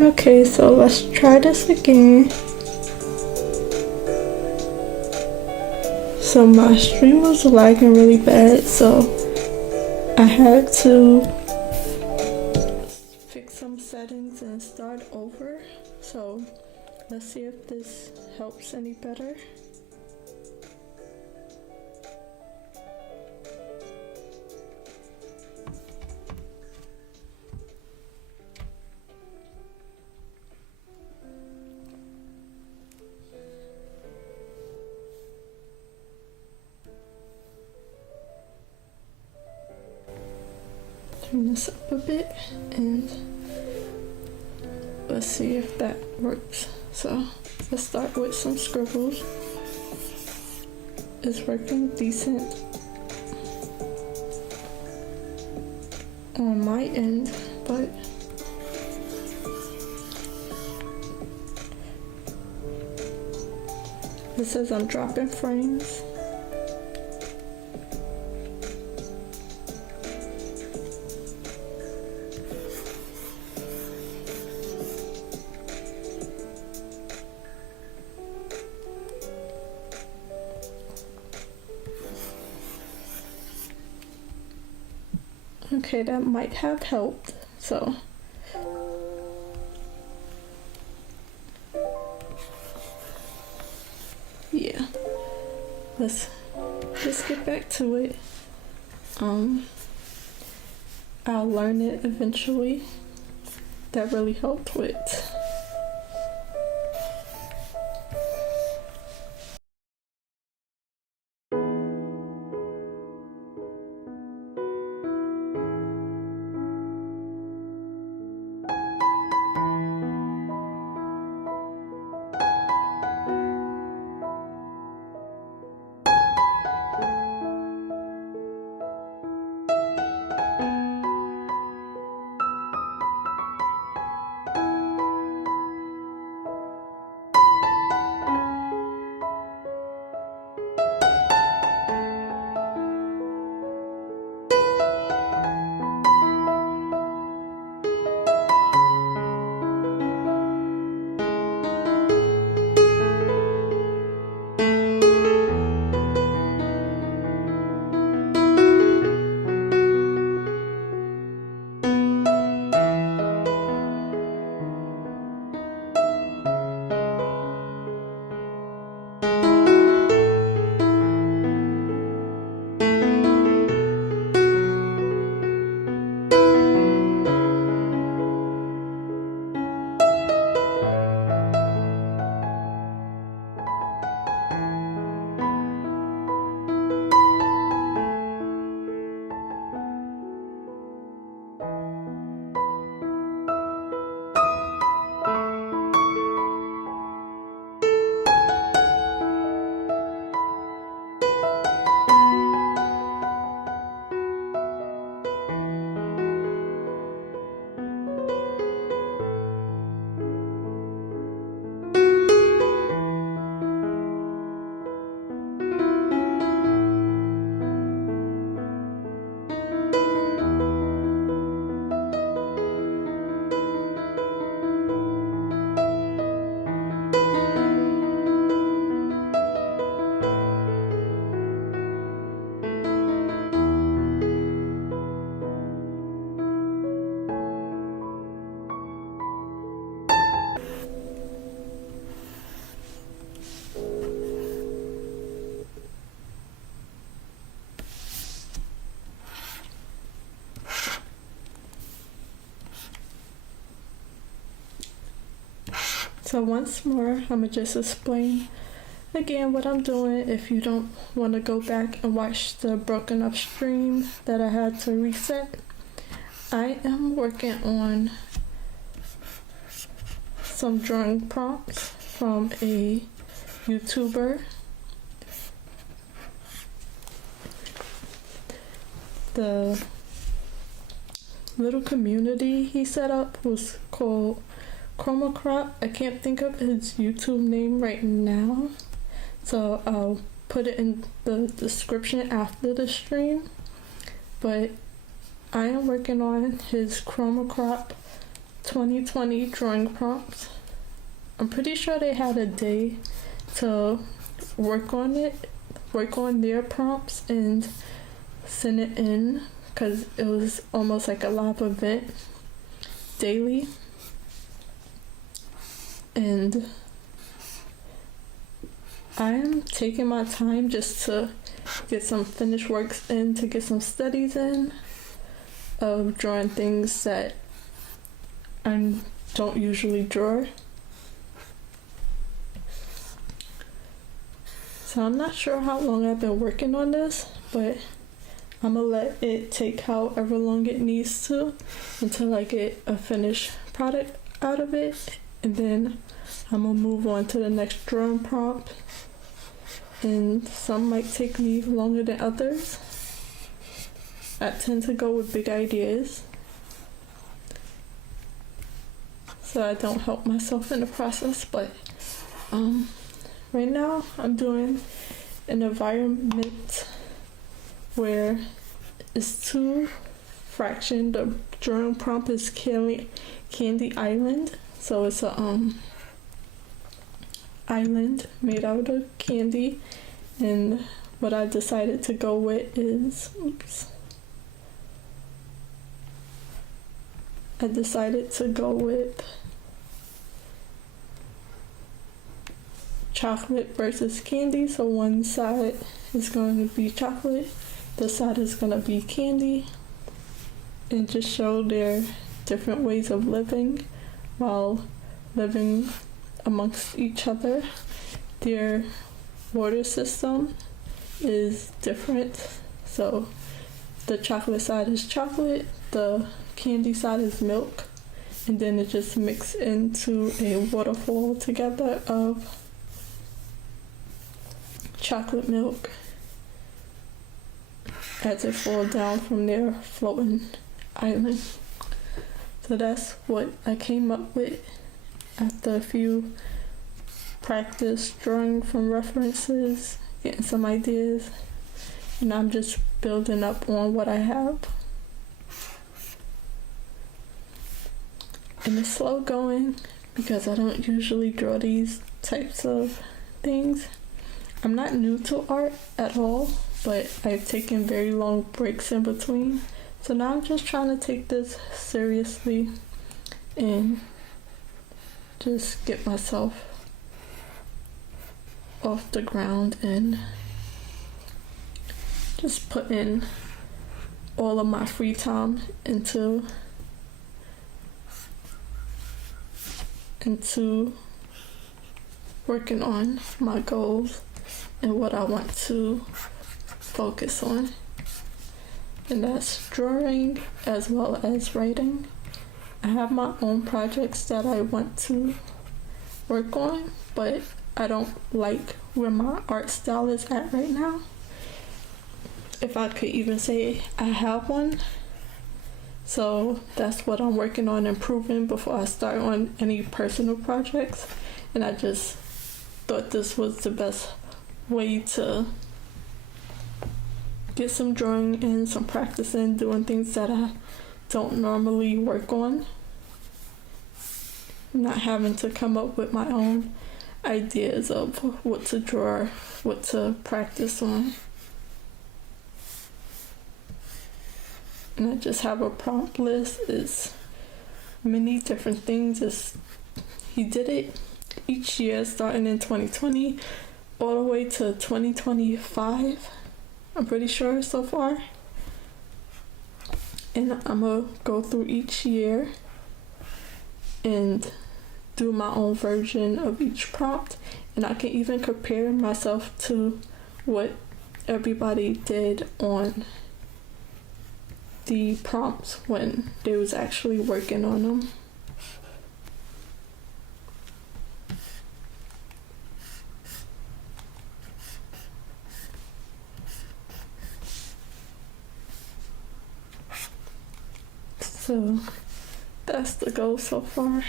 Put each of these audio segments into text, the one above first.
Okay, so let's try this again. So my stream was lagging really bad, so I had to fix some settings and start over. So let's see if this helps any better. Turn this up a bit and let's see if that works. So let's start with some scribbles. It's working decent on my end, but it says I'm dropping frames. Okay, that might have helped. So yeah, let's get back to it. I'll learn it eventually. That really helped with So once more, I'm gonna just explain again what I'm doing if you don't want to go back and watch the broken up stream that I had to reset. I am working on some drawing prompts from a YouTuber. The little community he set up was called Chroma. I can't think of his YouTube name right now, so I'll put it in the description after the stream. But I am working on his Chroma 2020 drawing prompts. I'm pretty sure they had a day to work on it, work on their prompts and send it in, because it was almost like a live event daily. And I am taking my time just to get some finished works in, to get some studies in of drawing things that I don't usually draw. So I'm not sure how long I've been working on this, but I'm gonna let it take however long it needs to until I get a finished product out of it, and then I'm gonna move on to the next drawing prompt. And some might take me longer than others. I tend to go with big ideas, so I don't help myself in the process. But right now I'm doing an environment where it's 2 fraction. The drawing prompt is Candy Island, so it's a island made out of candy, and what I decided to go with is chocolate versus candy. So one side is going to be chocolate, this side is going to be candy, and just show their different ways of living while living amongst each other. Their water system is different, so the chocolate side is chocolate, the candy side is milk, and then it just mixes into a waterfall together of chocolate milk as it falls down from their floating island. So that's what I came up with after a few practice drawing from references, getting some ideas, and I'm just building up on what I have. And it's slow going because I don't usually draw these types of things. I'm not new to art at all, but I've taken very long breaks in between. So now I'm just trying to take this seriously and just get myself off the ground and just put in all of my free time into working on my goals and what I want to focus on. And that's drawing as well as writing. I have my own projects that I want to work on, but I don't like where my art style is at right now, if I could even say I have one. So that's what I'm working on improving before I start on any personal projects. And I just thought this was the best way to get some drawing in, some practice in, doing things that I don't normally work on. Not having to come up with my own ideas of what to draw, what to practice on. And I just have a prompt list. It's many different things. He did it each year starting in 2020 all the way to 2025. I'm pretty sure so far. And I'm gonna go through each year and do my own version of each prompt, and I can even compare myself to what everybody did on the prompts when they was actually working on them. So that's the goal so far.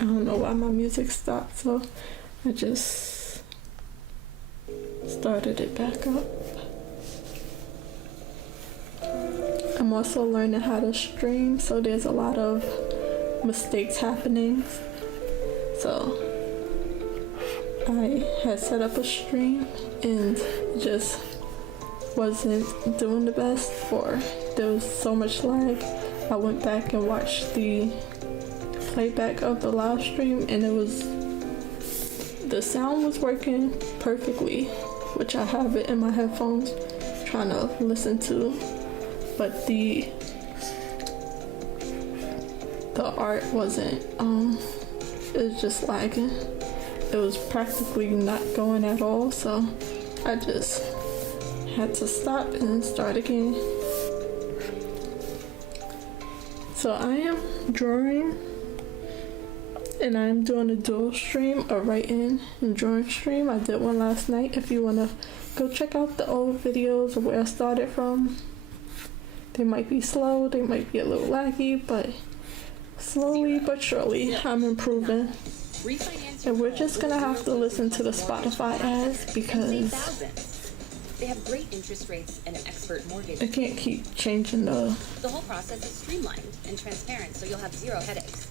I don't know why my music stopped, so I just started it back up. I'm also learning how to stream, so there's a lot of mistakes happening. So I had set up a stream and just wasn't doing the best, or there was so much lag. I went back and watched the playback of the live stream, and the sound was working perfectly, which I have it in my headphones trying to listen to, but the art wasn't, it was just lagging. It was practically not going at all, so I just had to stop and start again. So I am drawing, and I'm doing a dual stream, a writing and drawing stream. I did one last night. If you want to go check out the old videos of where I started from. They might be slow, they might be a little laggy, but slowly but surely I'm improving. And we're just gonna have to listen to the Spotify ads because they have great interest rates and an expert mortgage. I can't keep changing the whole process is streamlined and transparent, so you'll have zero headaches.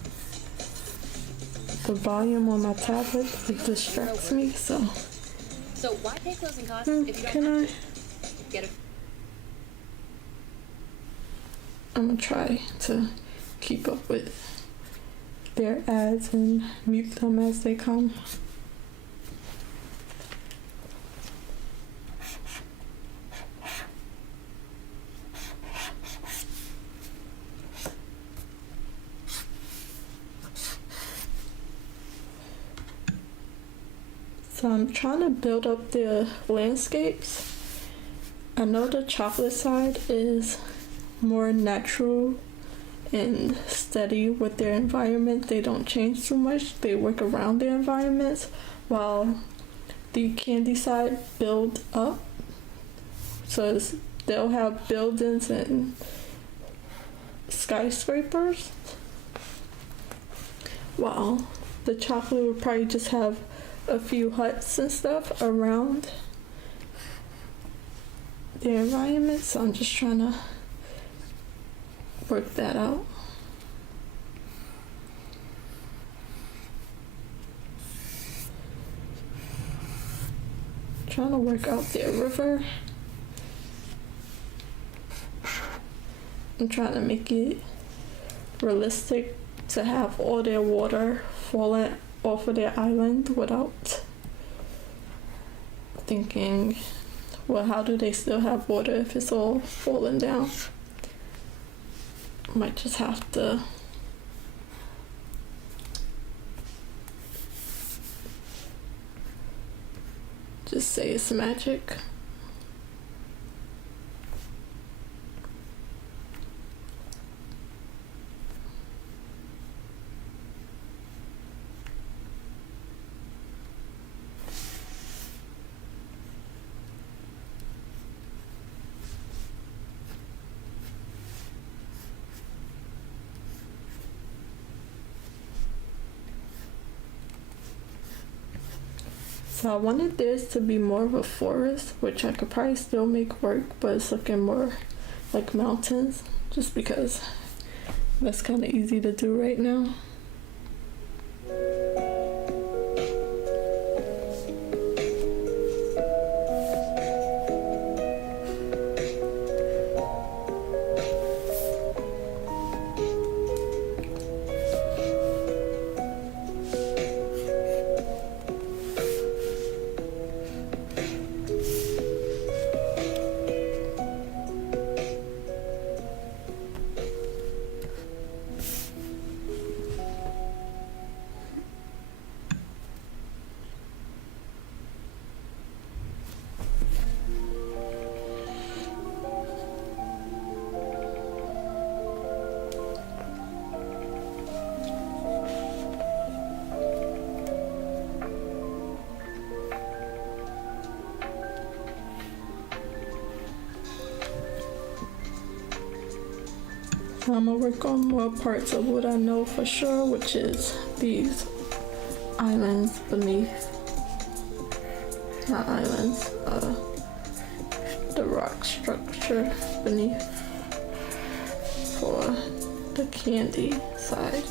The volume on my tablet, it distracts me, so why pay closing costs if you don't can I? Get a I'm gonna try to keep up with their ads and mute them as they come. So I'm trying to build up the landscapes. I know the chocolate side is more natural and steady with their environment. They don't change too much. They work around their environments, while the candy side build up. So they'll have buildings and skyscrapers, while the chocolate would probably just have a few huts and stuff around their environment. So I'm just trying to work that out. Trying to work out their river. I'm trying to make it realistic to have all their water falling off of their island without thinking, well, how do they still have water if it's all falling down? Might just have to just say it's magic. So I wanted theirs to be more of a forest, which I could probably still make work, but it's looking more like mountains, just because that's kind of easy to do right now. I'm gonna work on more parts of what I know for sure, which is these islands beneath. Not islands, the rock structure beneath for the candy side.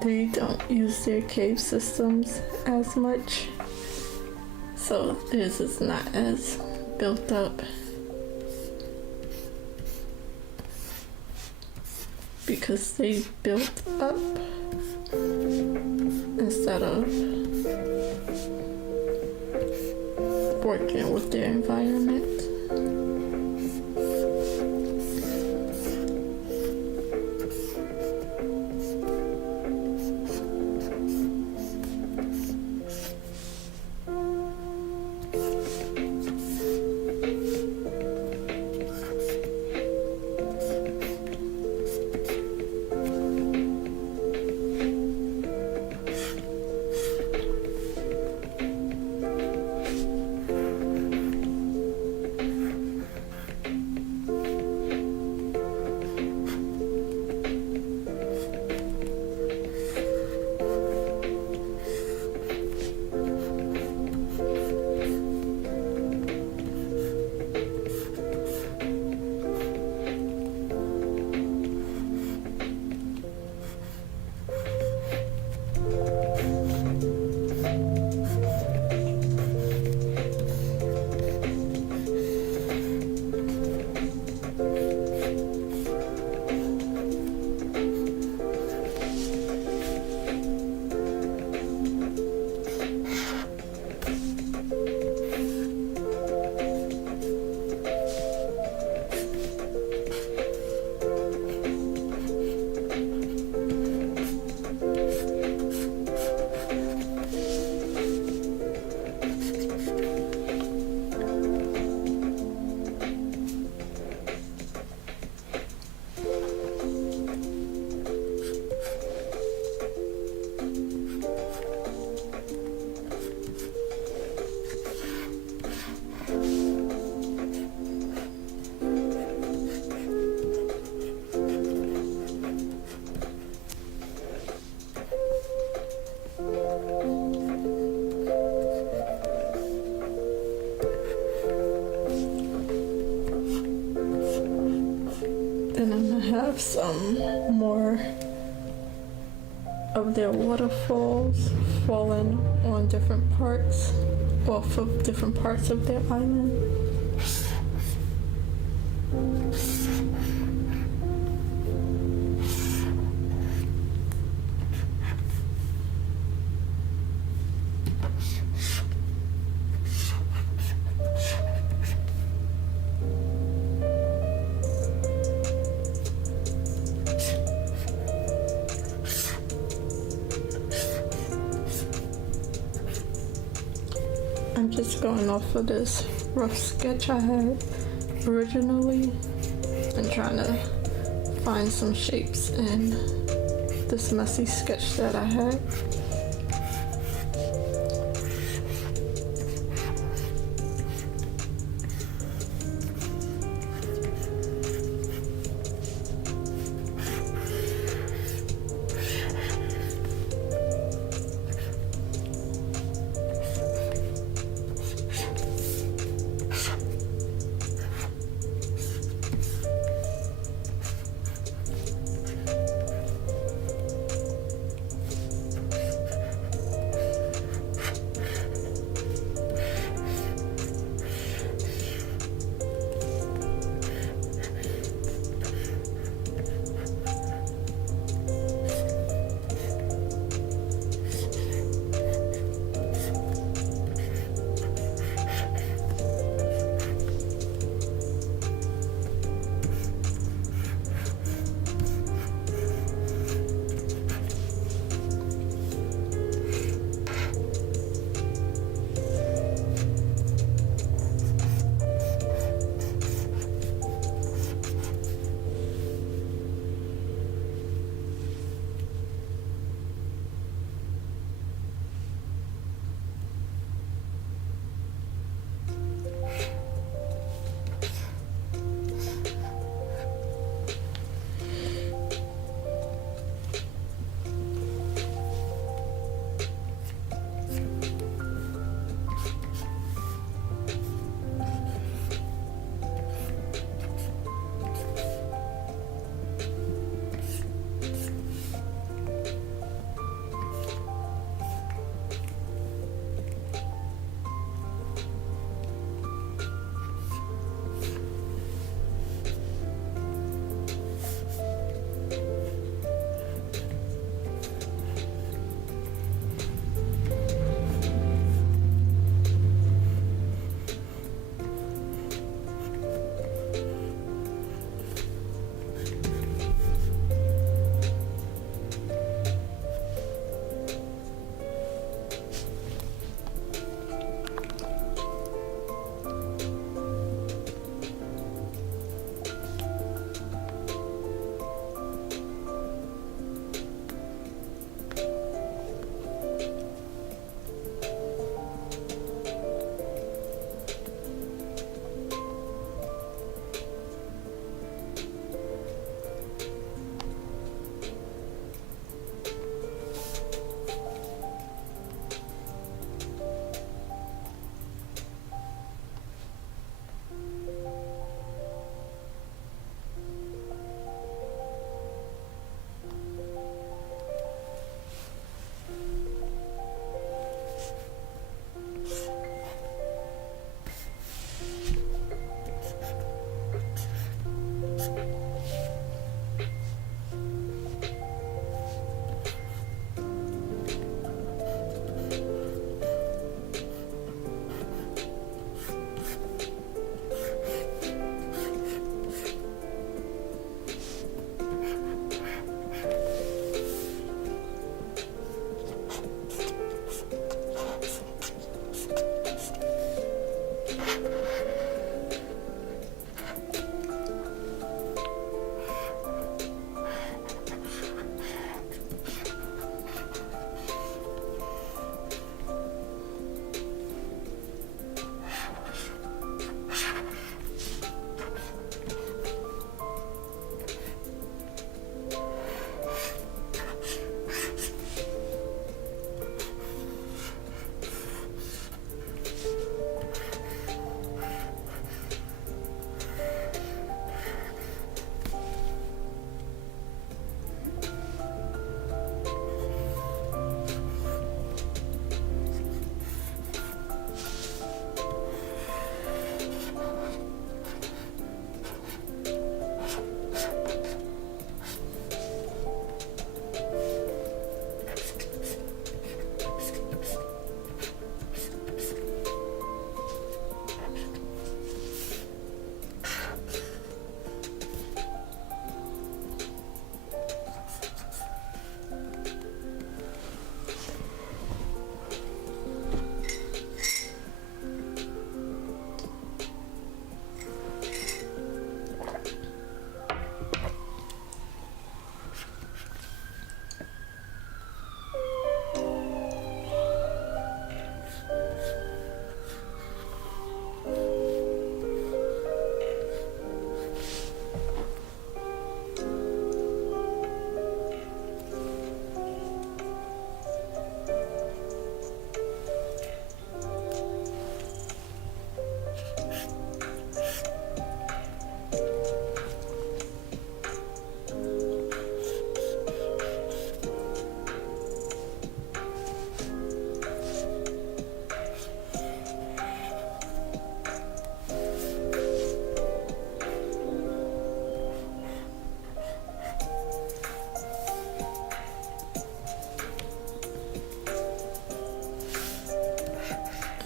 They don't use their cave systems as much, so theirs is not as built up because they built up instead of working with their environment. Then I'm gonna have some more of their waterfalls falling on different parts, off of different parts of their island. I'm just going off of this rough sketch I had originally and trying to find some shapes in this messy sketch that I had.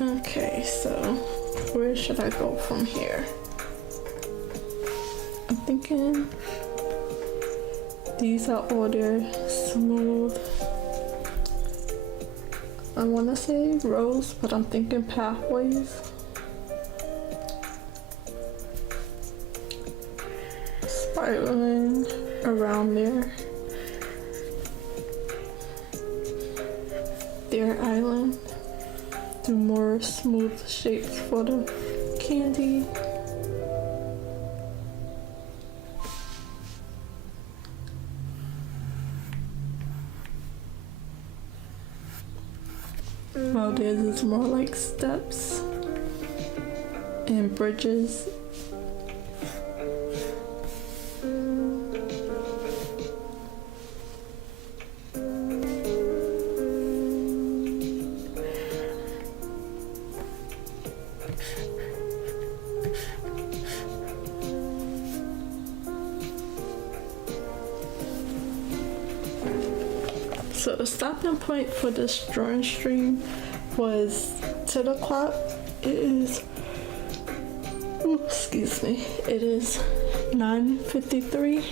Okay, so where should I go from here? I'm thinking these are ordered smooth. I want to say rows, but I'm thinking pathways. Spiraling around their island. Do more smooth shapes for the candy. While theirs is more like steps and bridges. So the stopping point for this drawing stream was 10 o'clock. It is, excuse me, it is 9:53.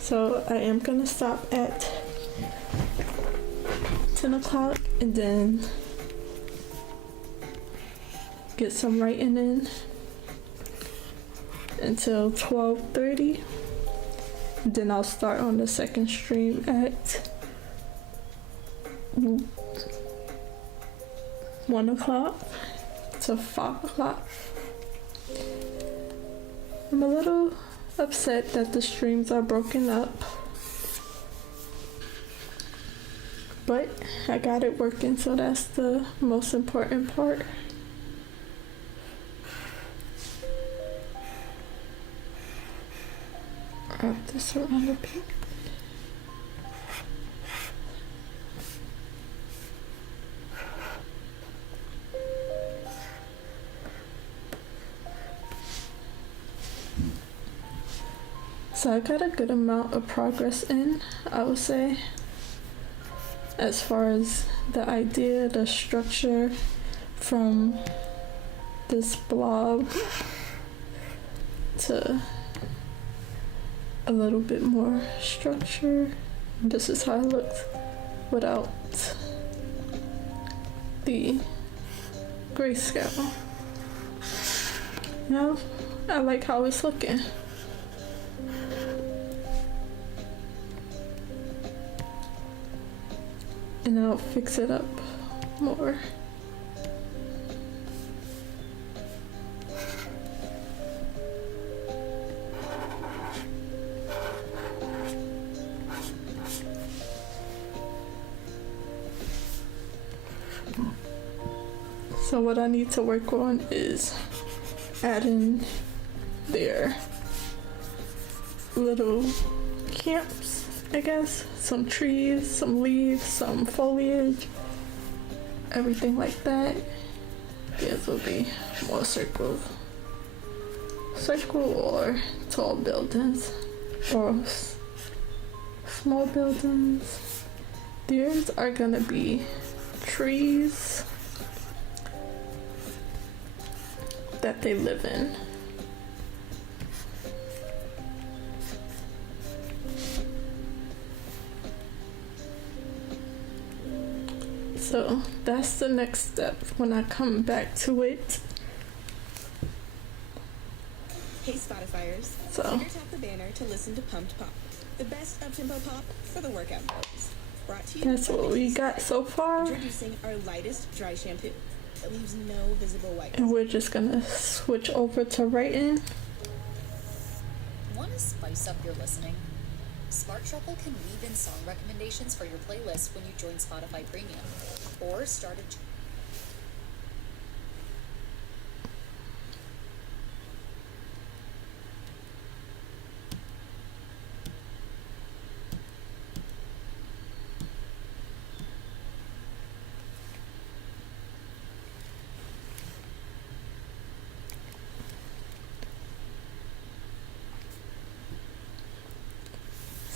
So I am gonna stop at 10 o'clock and then get some writing in until 12:30. Then I'll start on the second stream at 1 o'clock to 5 o'clock. I'm a little upset that the streams are broken up, but I got it working, so that's the most important part. Wrap this around a bit. So I got a good amount of progress in, I would say, as far as the idea, the structure from this blob to a little bit more structure. This is how it looks without the grayscale. Now I like how it's looking. And I'll fix it up more. So what I need to work on is adding their little camps, I guess. Some trees, some leaves, some foliage, everything like that. These will be more circle or tall buildings or small buildings. Theirs are gonna be trees that they live in. So that's the next step when I come back to it. Hey Spotifyers, So here tap the banner to listen to Pumped Pop, the best up-tempo pop for the workout modes. Brought to you that's by what we Mickey's got so far. Introducing our lightest dry shampoo that leaves no visible white. And we're just gonna switch over to writing. Want to spice up your listening? Smart Shuffle can weave in song recommendations for your playlist when you join Spotify Premium. Or start a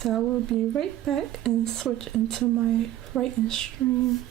So I will be right back and switch into my writing stream.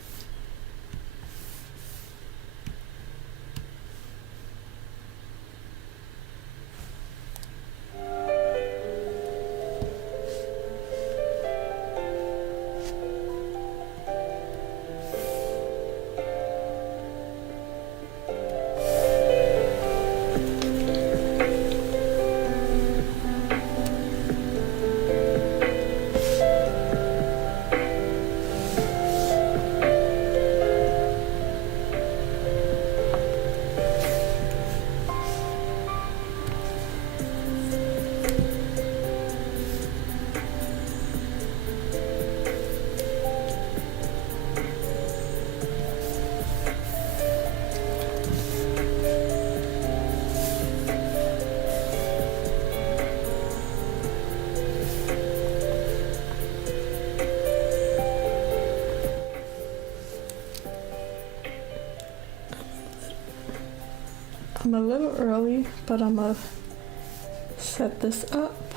I'm a little early, but I'm gonna set this up.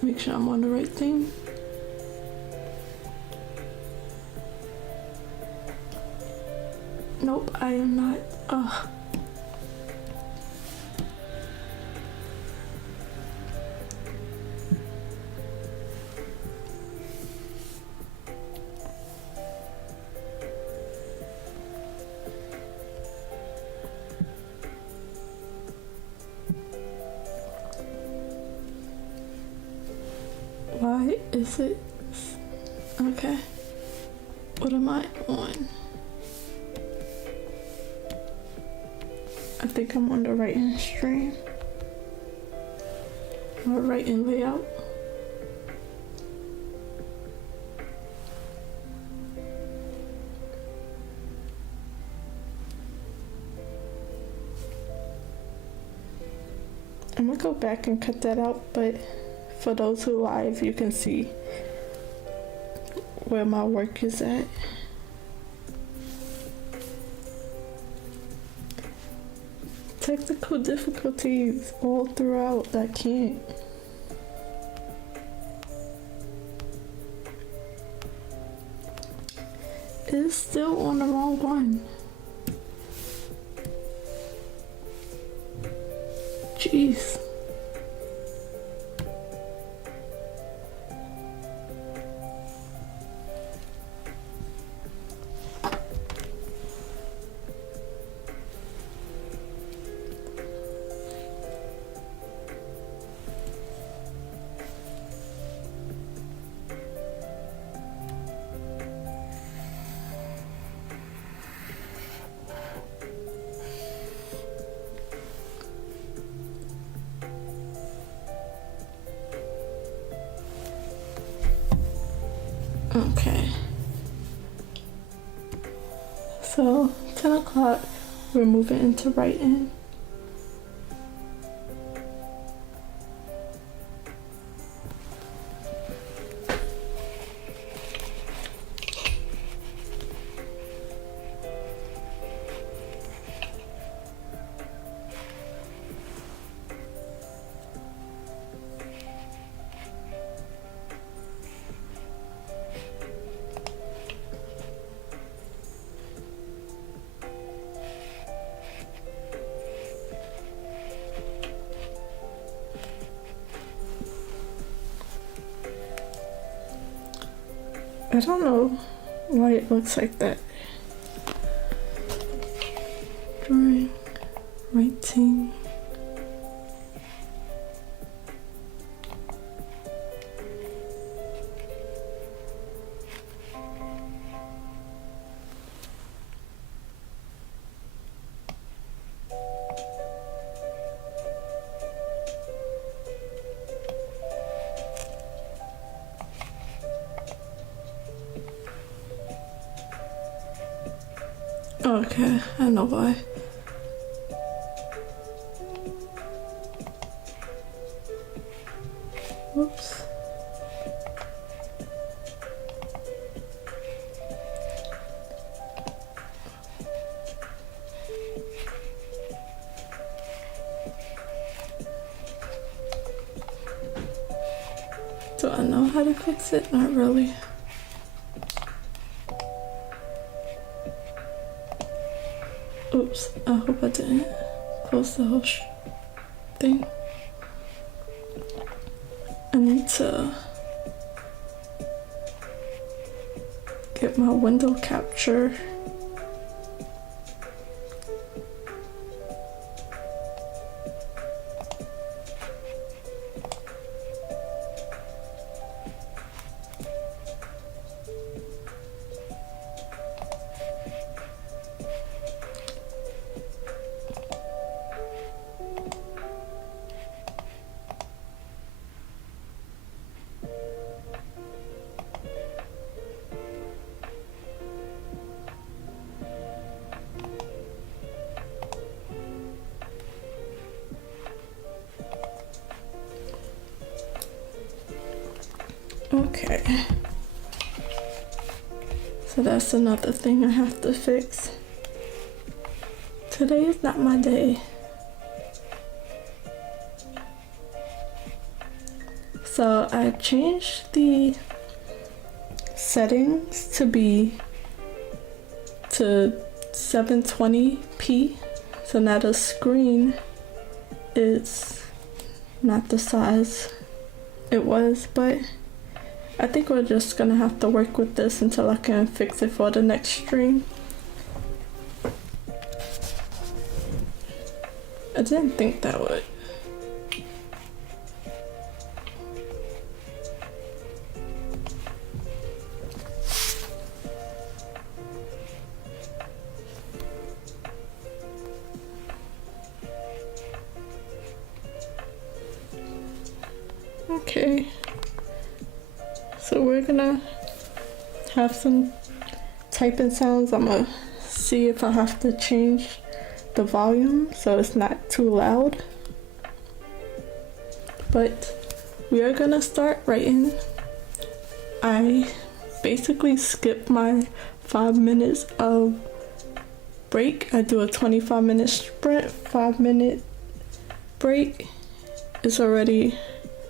Make sure I'm on the right thing. Nope, I am not. Ugh. Why is it? Okay. What am I on? I think I'm on the writing stream. Or writing layout. I'm gonna go back and cut that out, but for those who live, you can see where my work is at. Technical difficulties all throughout. I can't. It's still on the wrong one. Jeez. Okay. So 10 o'clock, we're moving into writing. I don't know why it looks like that. Drawing, writing. Okay, I know why. Whoops. Do I know how to fix it? Not really. Oops, I hope I didn't close the whole thing. I need to get my window capture. Okay, so that's another thing I have to fix. Today is not my day. So I changed the settings to be to 720p, so now the screen is not the size it was, but I think we're just gonna have to work with this until I can fix it for the next stream. I didn't think that would. Okay. So we're gonna have some typing sounds. I'm gonna see if I have to change the volume so it's not too loud. But we are gonna start writing. I basically skip my 5 minutes of break. I do a 25-minute sprint, 5-minute break. It's already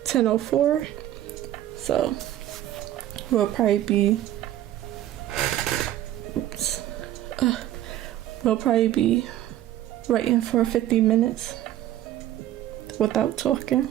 10:04, so we'll probably be writing for 50 minutes without talking.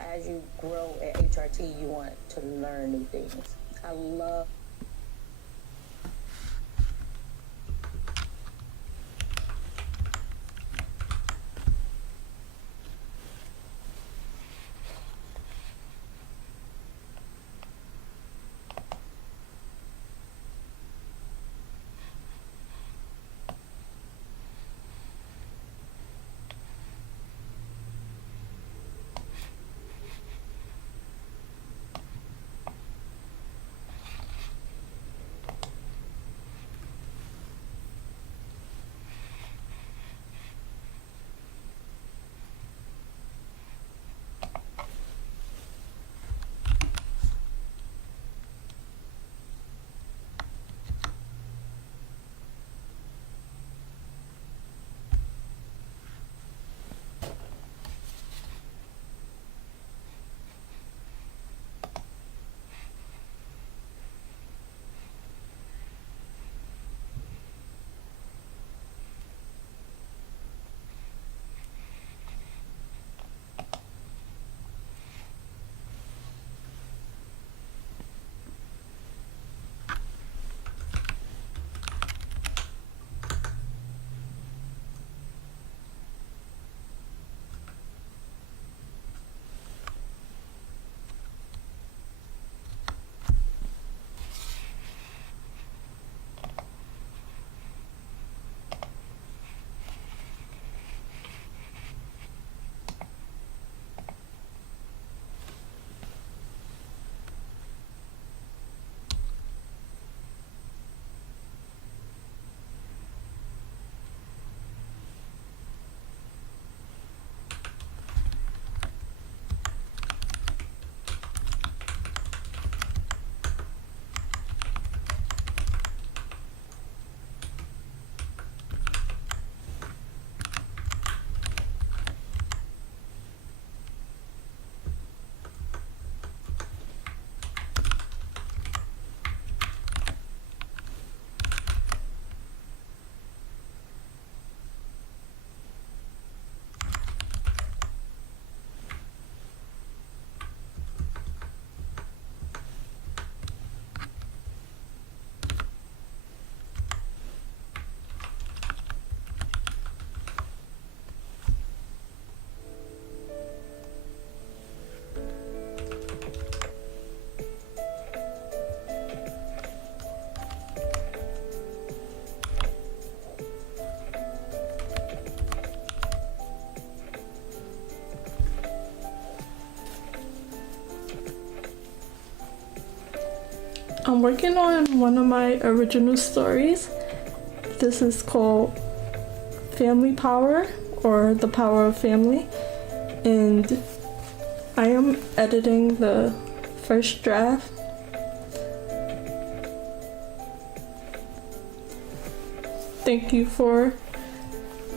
As you grow at HRT, you want to learn new things. I love I'm working on one of my original stories. This is called Family Power, or The Power of Family, and I am editing the first draft. Thank you for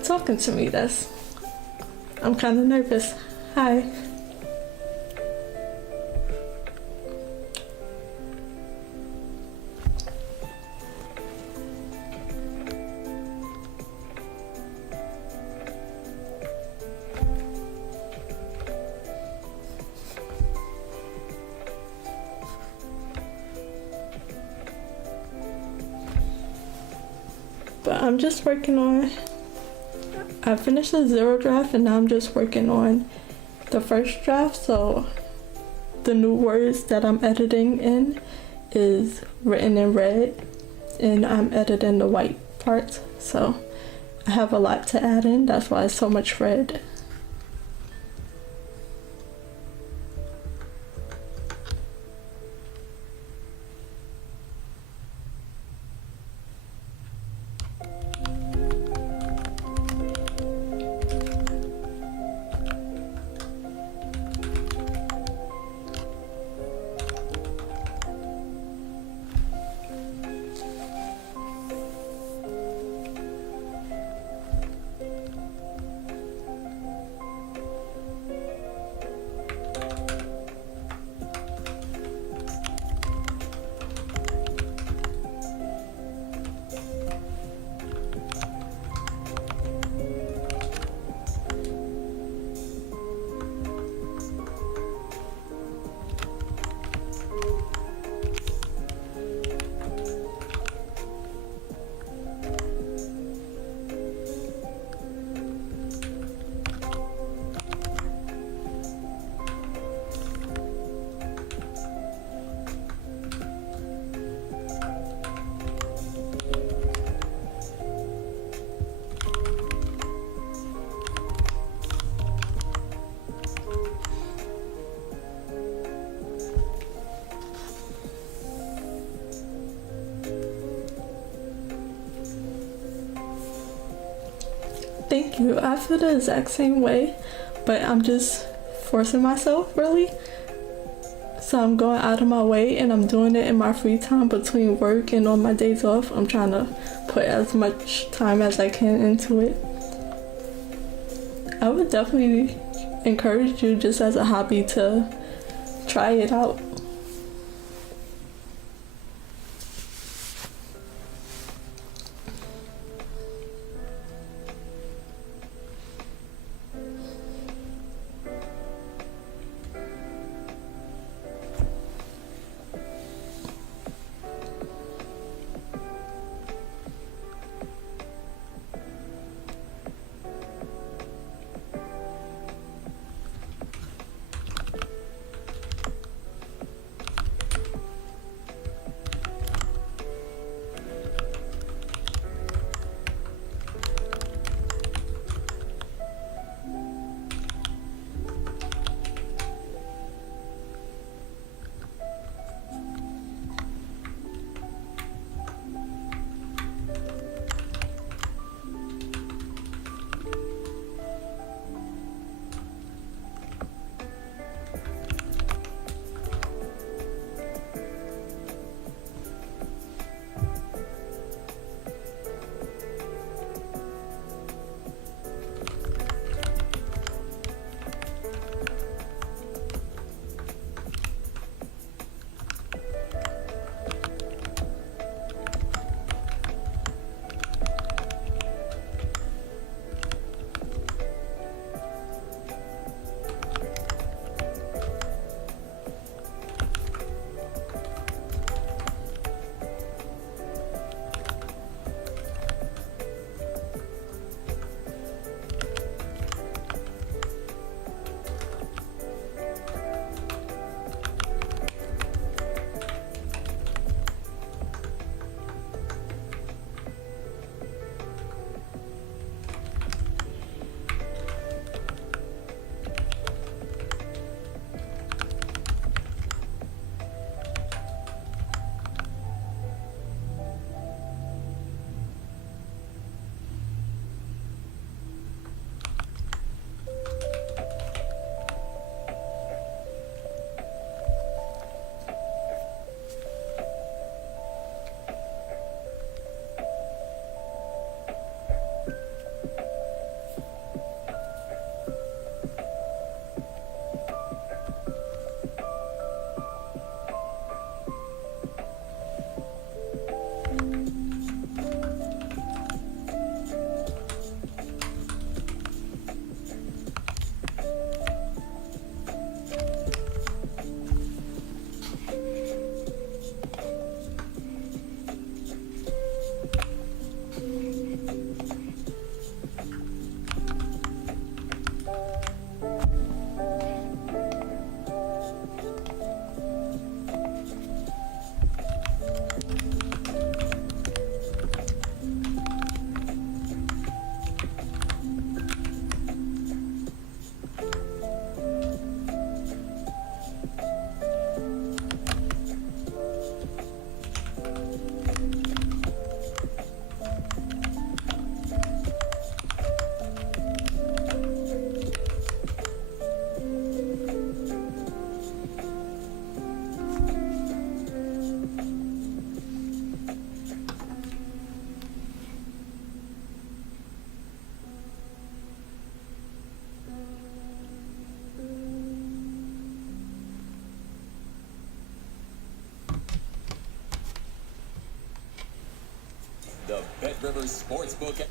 talking to me. I'm kind of nervous. Hi. But I'm just working on, I finished the 0 draft and now I'm just working on the first draft. So the new words that I'm editing in is written in red and I'm editing the white parts. So I have a lot to add in, that's why it's so much red. Thank you. I feel the exact same way, but I'm just forcing myself really. So I'm going out of my way and I'm doing it in my free time between work and on my days off. I'm trying to put as much time as I can into it. I would definitely encourage you, just as a hobby, to try it out. The Bet Rivers Sportsbook.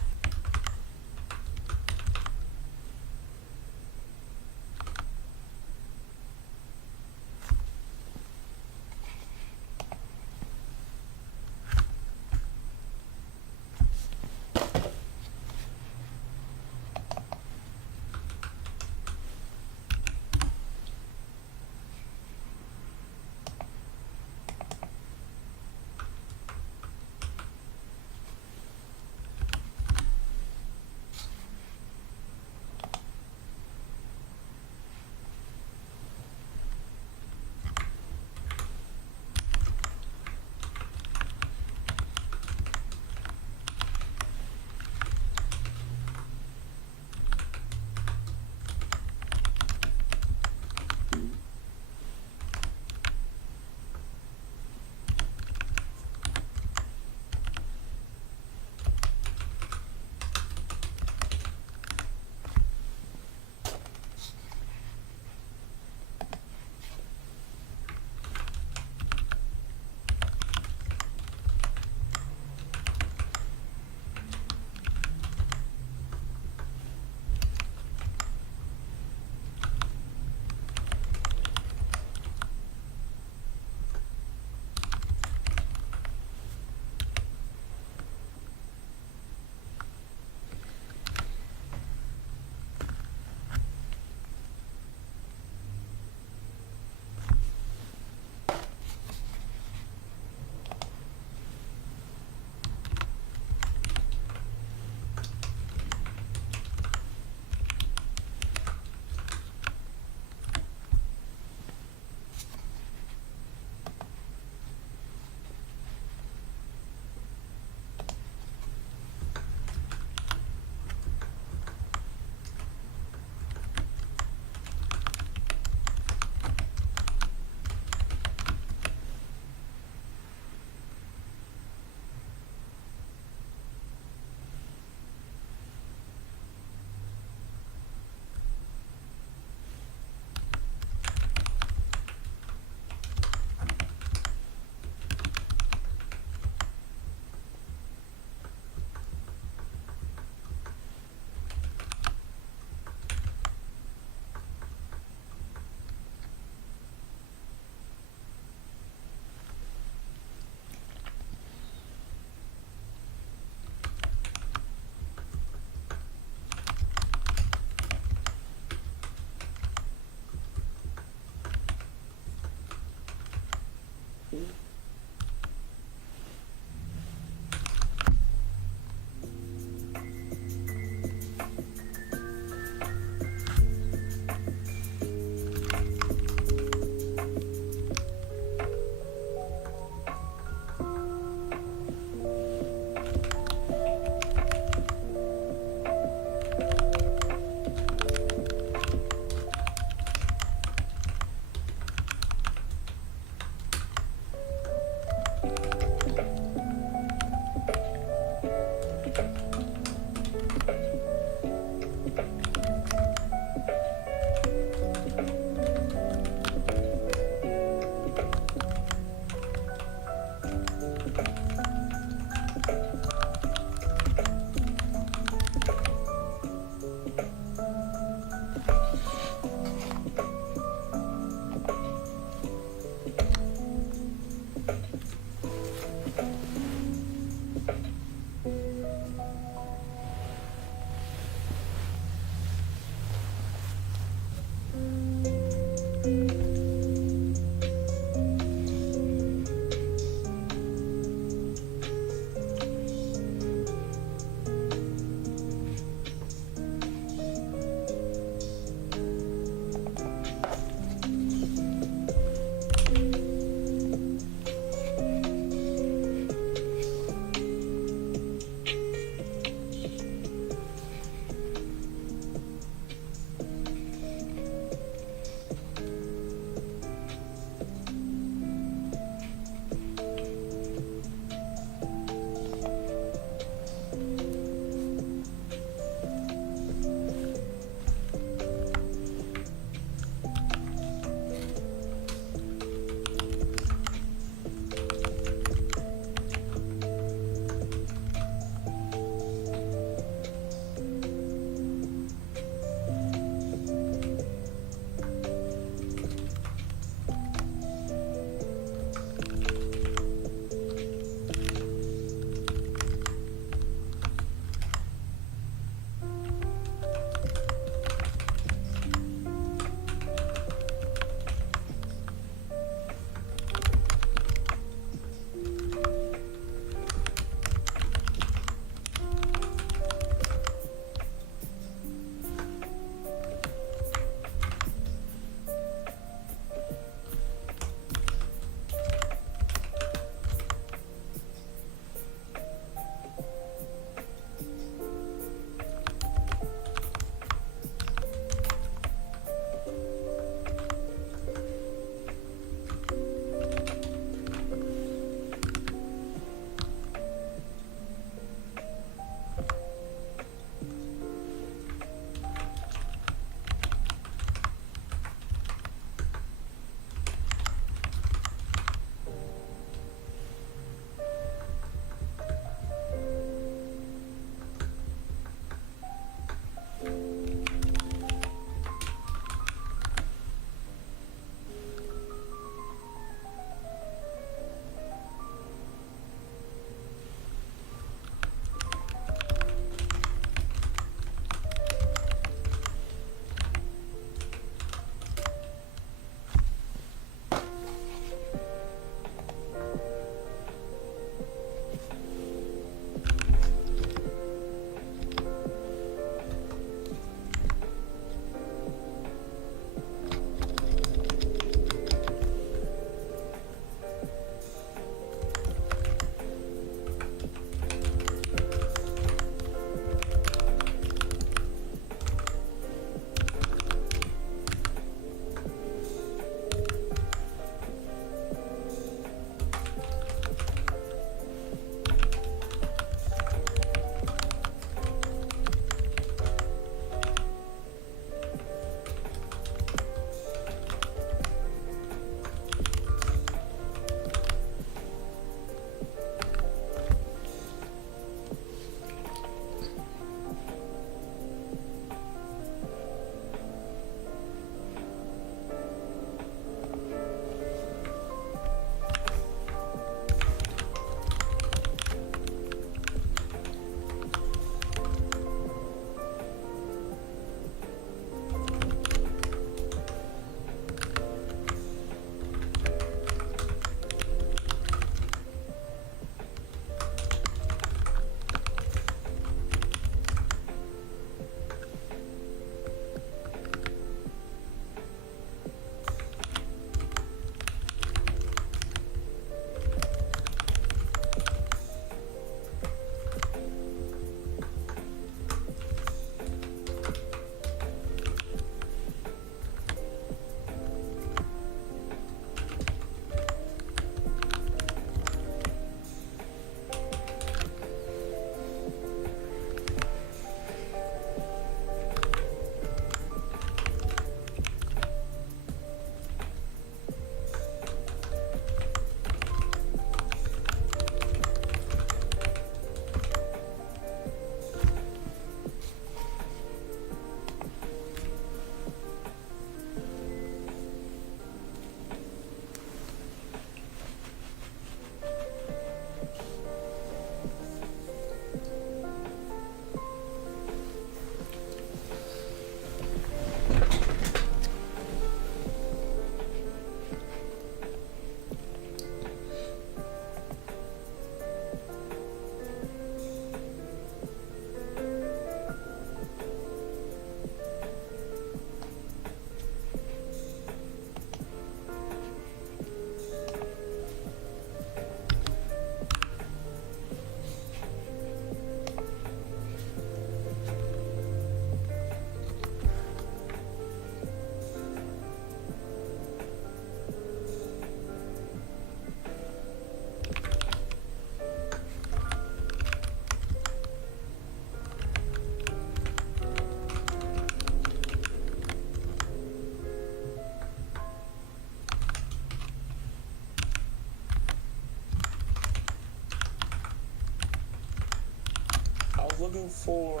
looking for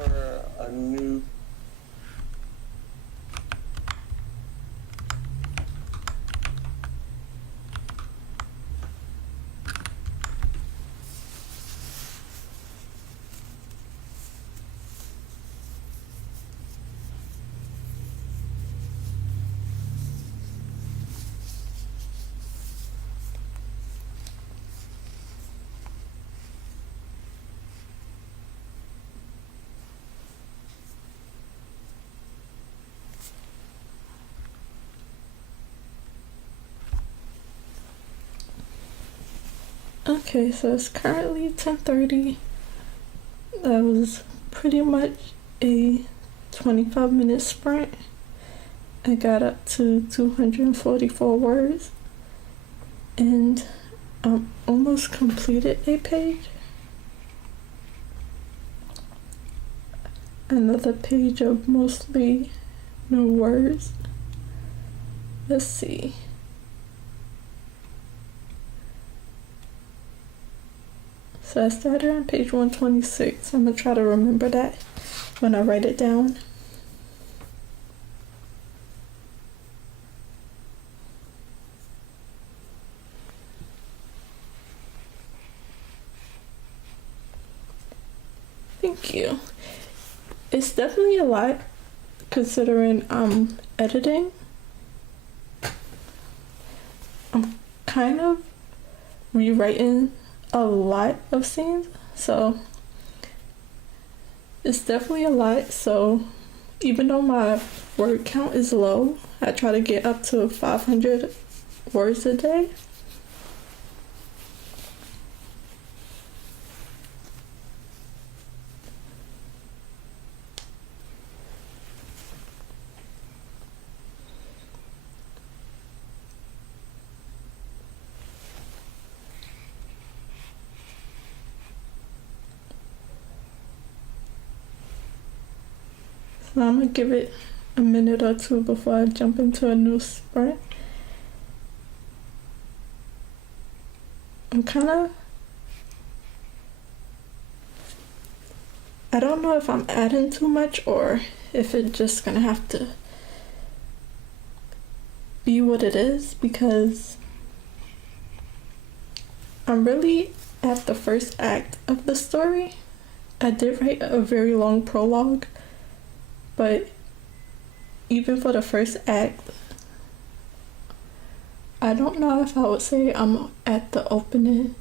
a new. Okay, so it's currently 10:30. That was pretty much a 25-minute sprint. I got up to 244 words and almost completed a page. Another page of mostly new words. Let's see. So I started on page 126. I'm gonna try to remember that when I write it down. Thank you. It's definitely a lot considering I'm editing. I'm kind of rewriting a lot of scenes, so it's definitely a lot. So even though my word count is low, I try to get up to 500 words a day. So I'm gonna give it a minute or two before I jump into a new sprint. I don't know if I'm adding too much or if it's just gonna have to be what it is, because I'm really at the first act of the story. I did write a very long prologue, but even for the first act, I don't know if I would say I'm at the opening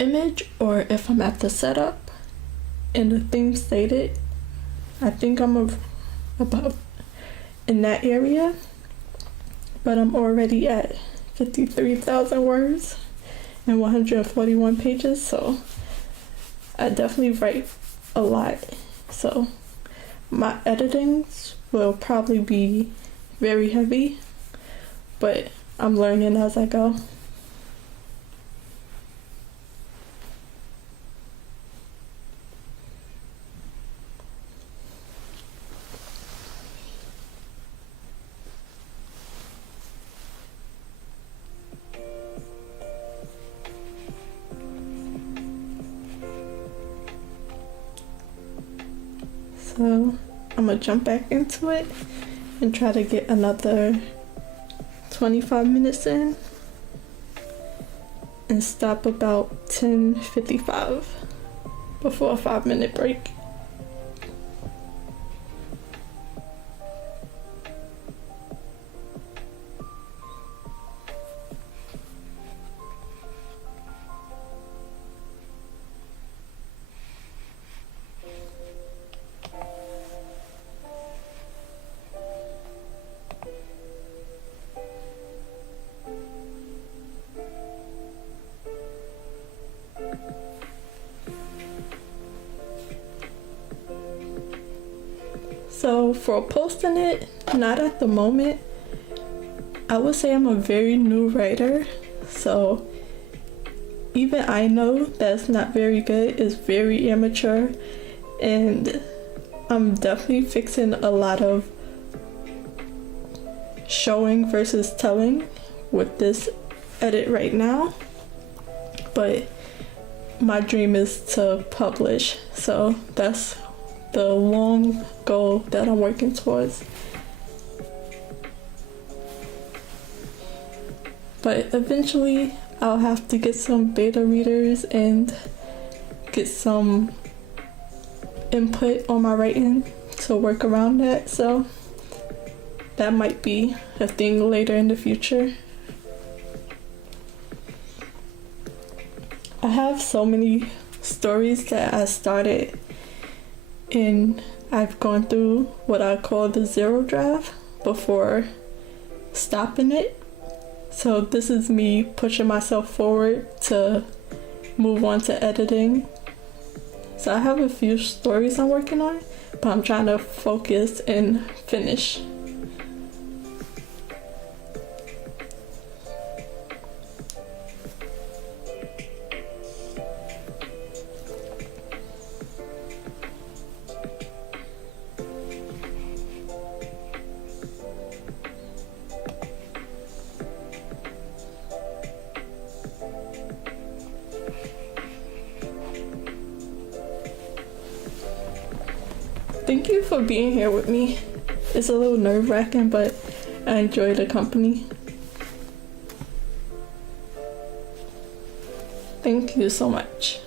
image or if I'm at the setup and the theme stated. I think I'm about in that area, but I'm already at 53,000 words and 141 pages, so I definitely write a lot. So my editings will probably be very heavy, but I'm learning as I go. So I'm gonna jump back into it and try to get another 25 minutes in and stop about 10:55 before a 5-minute break. So for posting it, not at the moment. I would say I'm a very new writer, so even I know that's not very good. It's very amateur, and I'm definitely fixing a lot of showing versus telling with this edit right now. But my dream is to publish. So that's the long goal that I'm working towards. But eventually I'll have to get some beta readers and get some input on my writing to work around that. So that might be a thing later in the future. I have so many stories that I started and I've gone through what I call the zero draft before stopping it. So this is me pushing myself forward to move on to editing. So I have a few stories I'm working on, but I'm trying to focus and finish. Thank you for being here with me. It's a little nerve-wracking, but I enjoy the company. Thank you so much.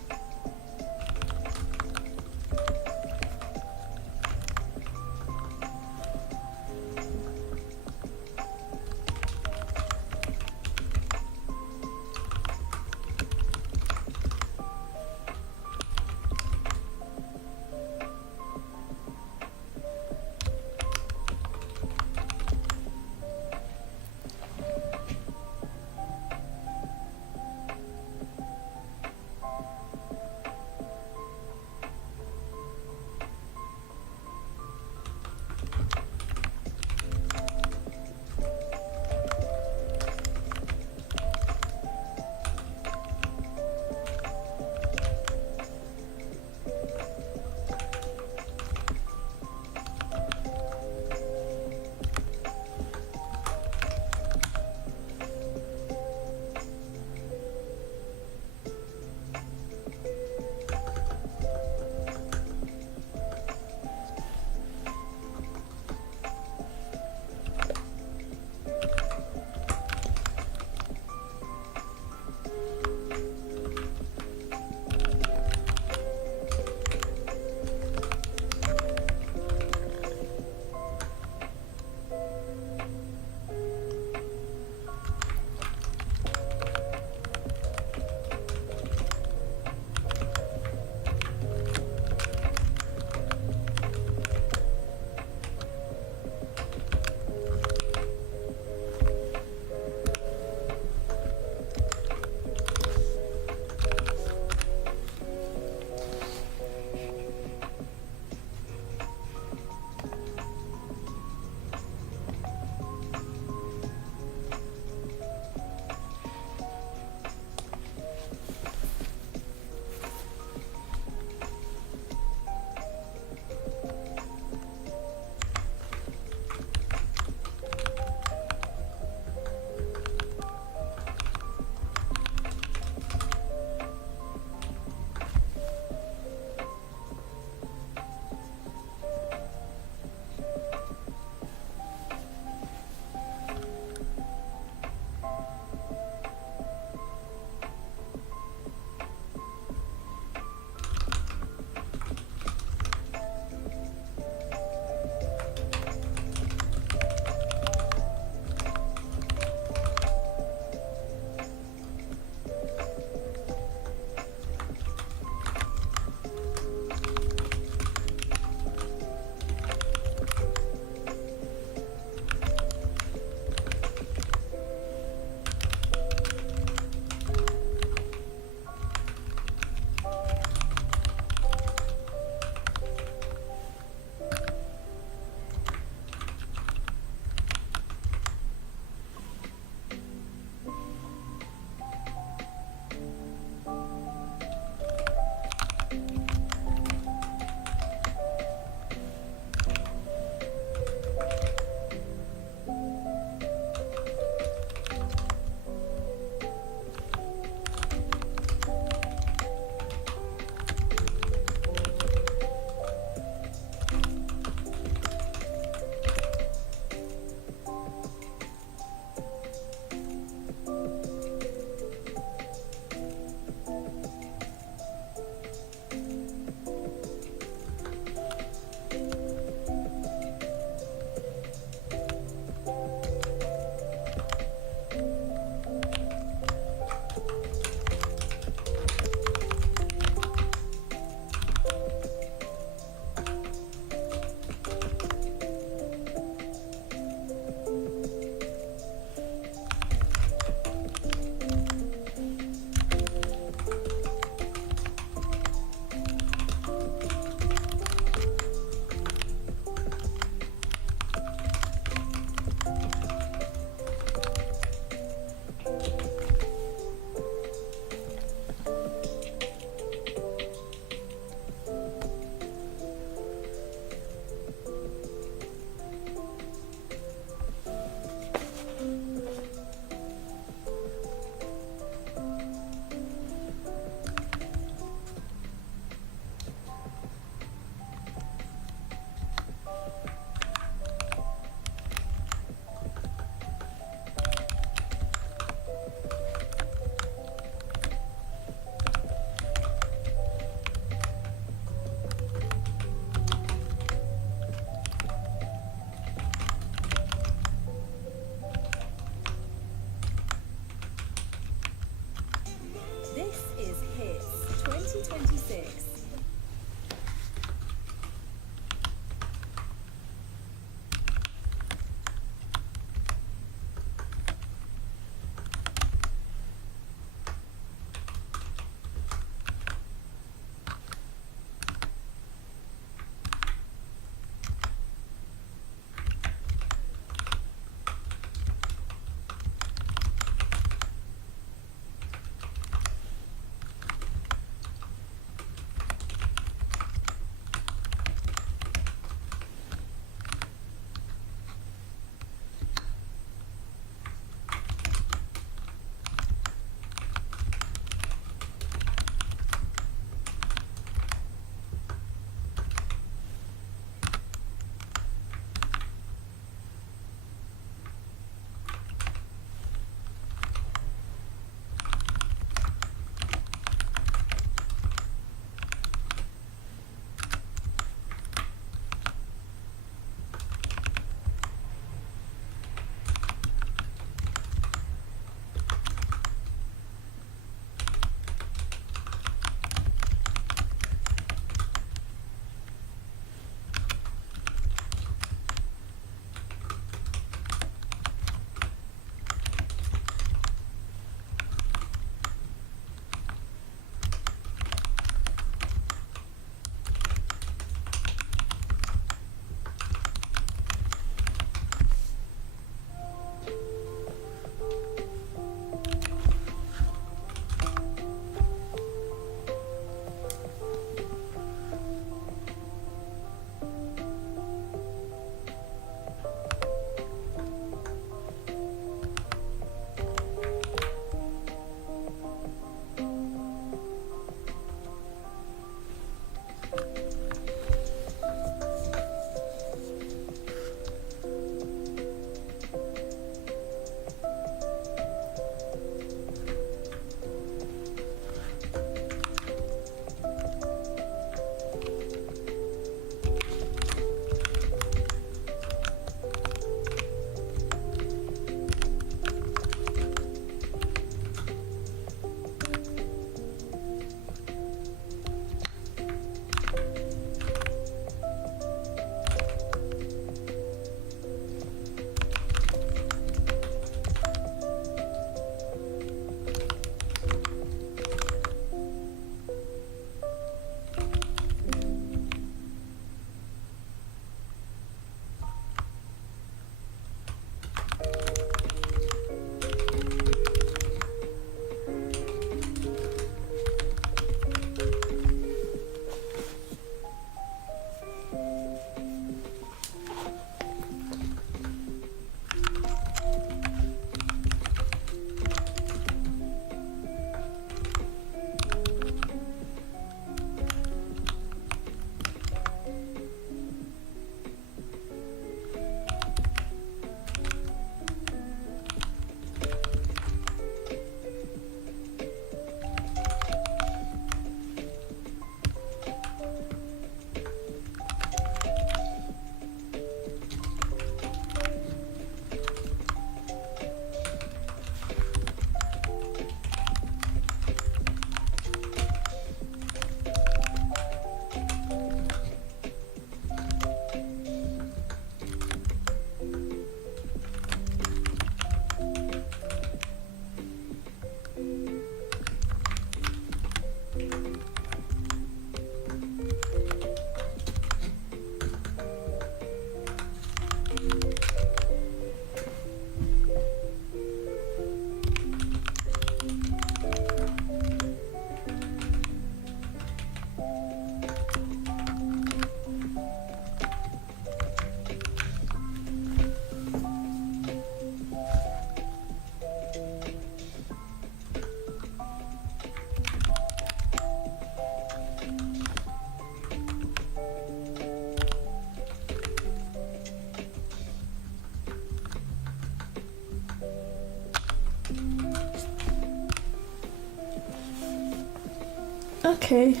Okay,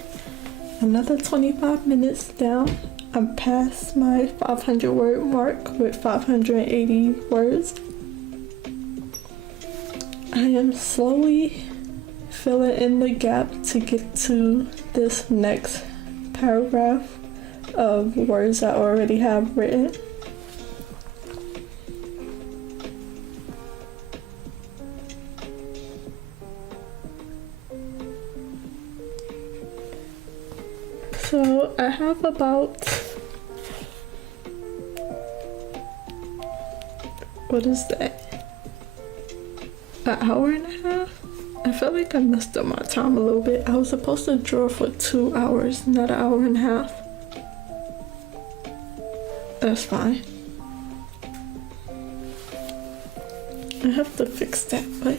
another 25 minutes down. I'm past my 500 word mark with 580 words. I am slowly filling in the gap to get to this next paragraph of words I already have written. So I have about, what is that, an hour and a half? I feel like I messed up my time a little bit. I was supposed to draw for 2 hours, not an hour and a half. That's fine. I have to fix that, but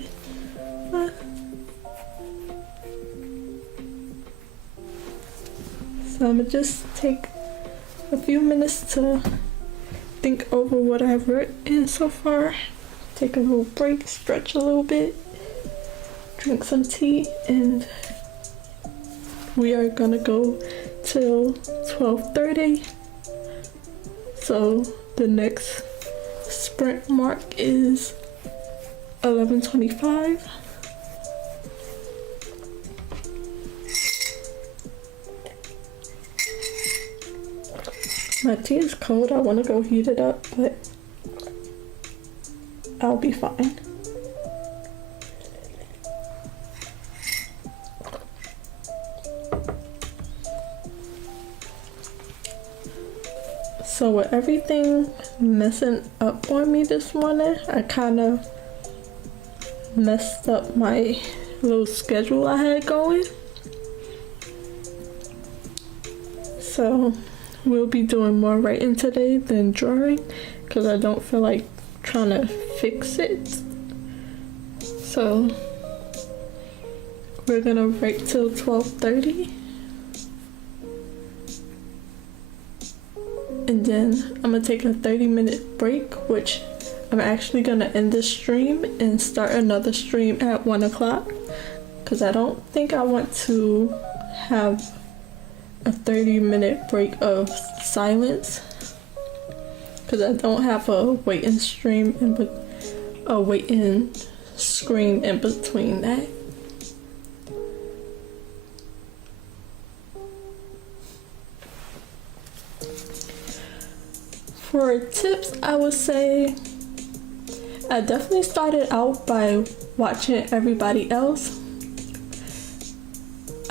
so I'm gonna just take a few minutes to think over what I've written so far. Take a little break, stretch a little bit, drink some tea, and we are gonna go till 12:30. So the next sprint mark is 11:25. My tea is cold. I want to go heat it up, but I'll be fine. So with everything messing up on me this morning, I kind of messed up my little schedule I had going. So we'll be doing more writing today than drawing because I don't feel like trying to fix it. So we're gonna write till 12:30. And then I'm gonna take a 30-minute break, which I'm actually gonna end the stream and start another stream at 1 o'clock because I don't think I want to have a 30-minute break of silence because I don't have a waiting stream and a waiting screen in between that. For tips, I would say I definitely started out by watching everybody else.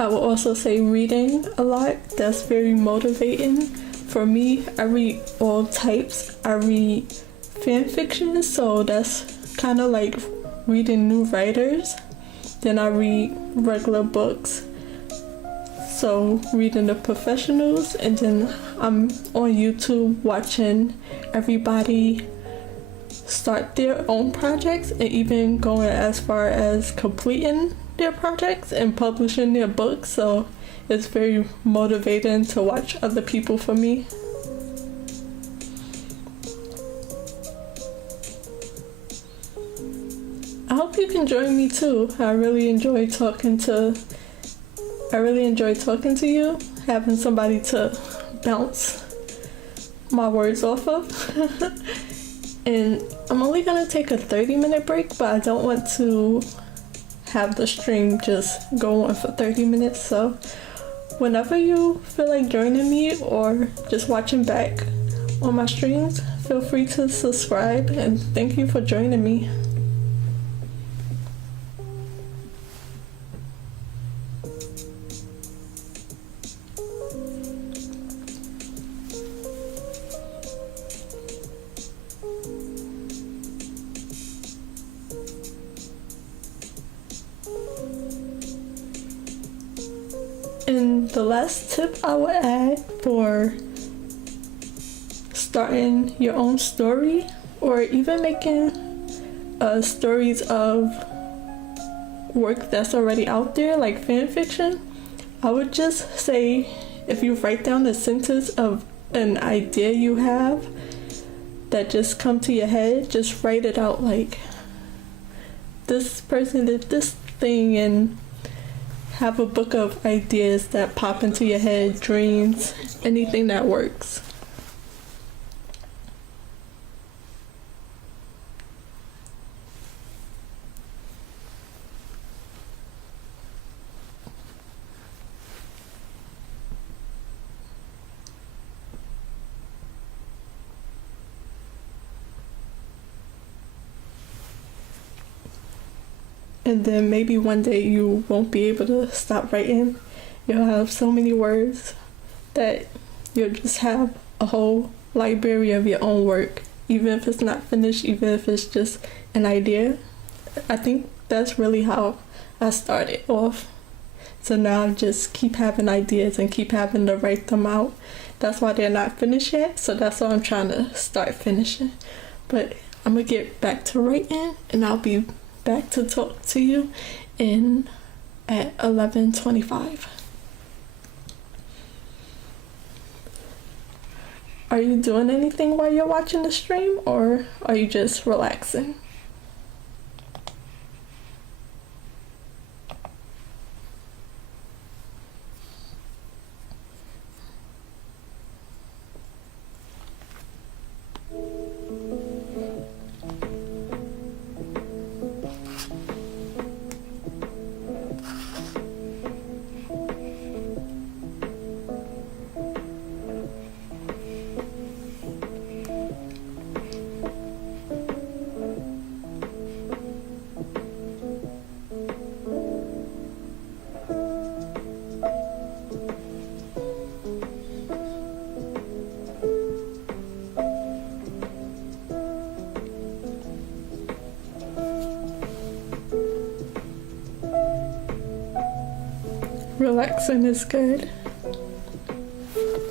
I will also say reading a lot. That's very motivating. For me, I read all types. I read fan fiction, so that's kind of like reading new writers. Then I read regular books, so reading the professionals, and then I'm on YouTube watching everybody start their own projects and even going as far as completing their projects and publishing their books. So it's very motivating to watch other people for me. I hope you can join me too. I really enjoy talking to you, having somebody to bounce my words off of. And I'm only gonna take a 30-minute break, but I don't want to have the stream just go on for 30 minutes. So whenever you feel like joining me or just watching back on my streams, feel free to subscribe, and thank you for joining me. And the last tip I would add for starting your own story or even making stories of work that's already out there, like fan fiction, I would just say if you write down a sentence of an idea you have that just come to your head, just write it out, like this person did this thing and have a book of ideas that pop into your head, dreams, anything that works. And then maybe one day you won't be able to stop writing. You'll have so many words that you'll just have a whole library of your own work, even if it's not finished, even if it's just an idea. I think that's really how I started off. So now I just keep having ideas and keep having to write them out. That's why they're not finished yet, so that's why I'm trying to start finishing. But I'm gonna get back to writing, and I'll be back to talk to you at 11:25. Are you doing anything while you're watching the stream, or are you just relaxing? Relaxing is good.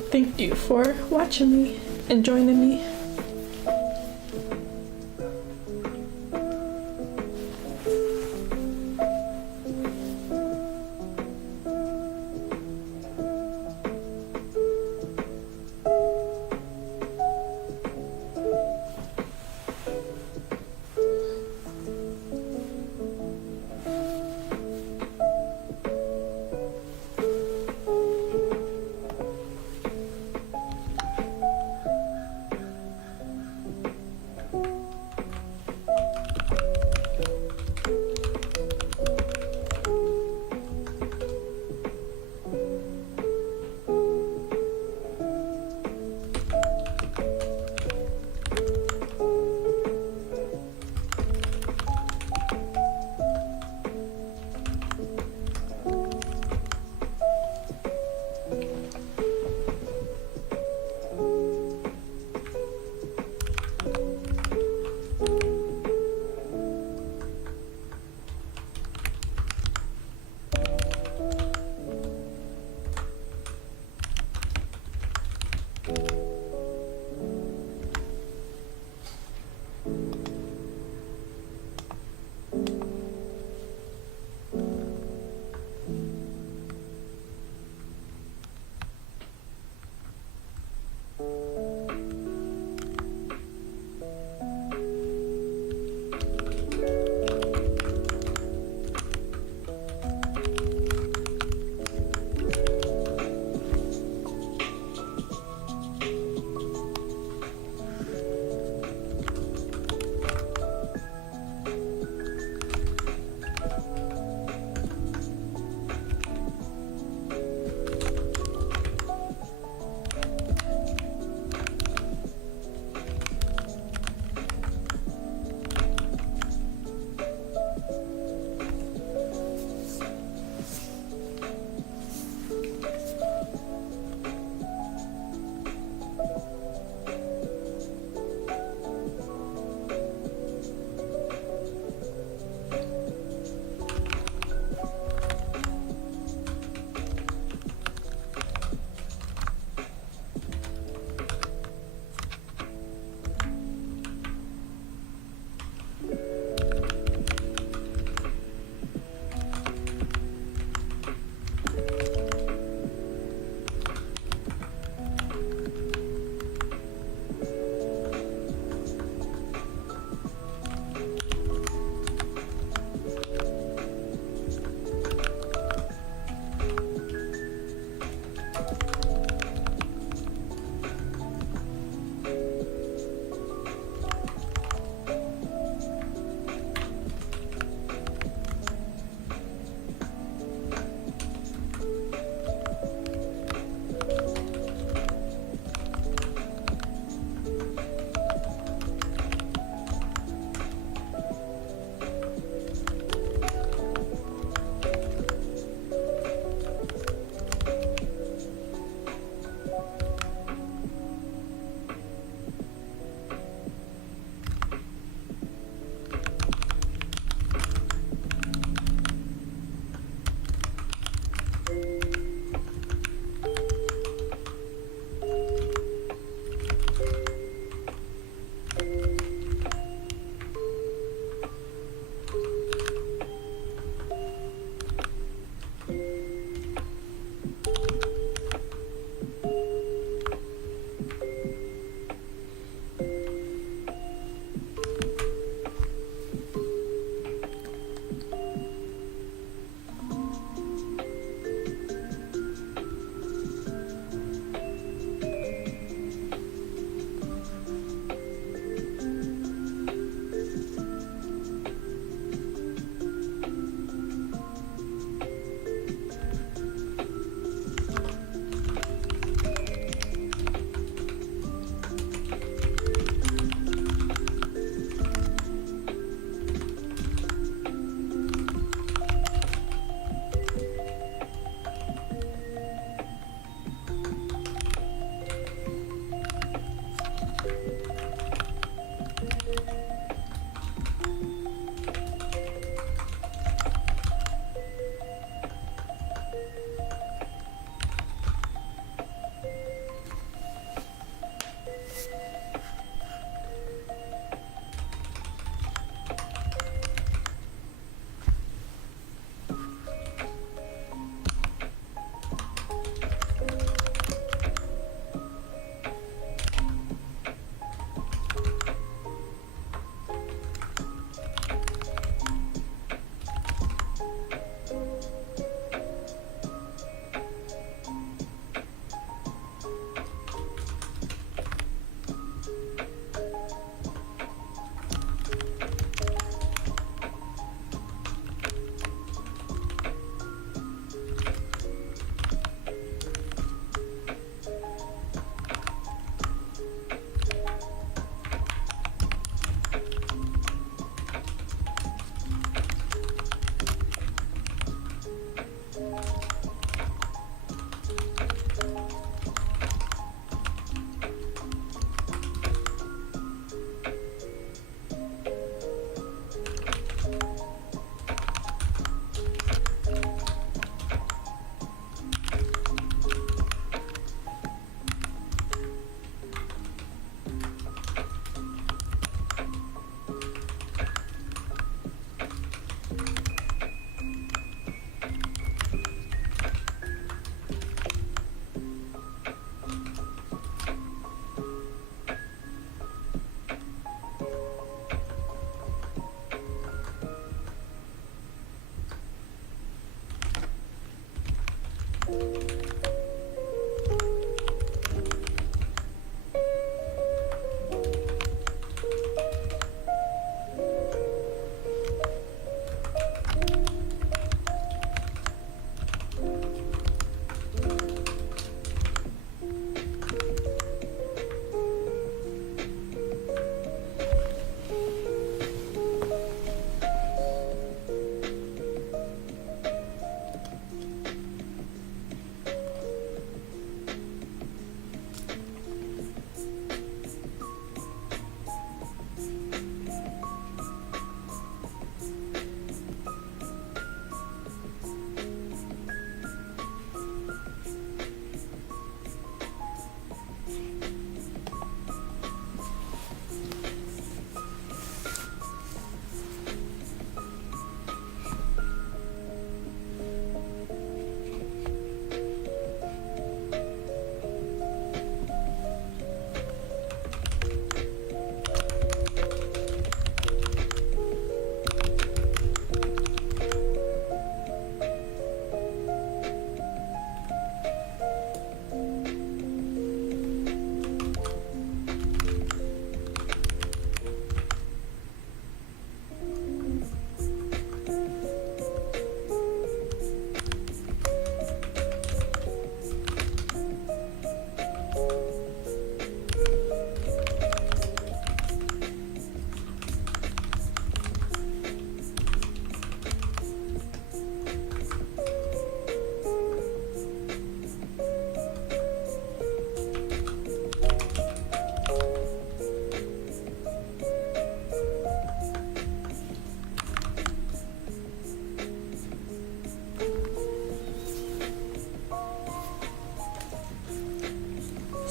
Thank you for watching me and joining me.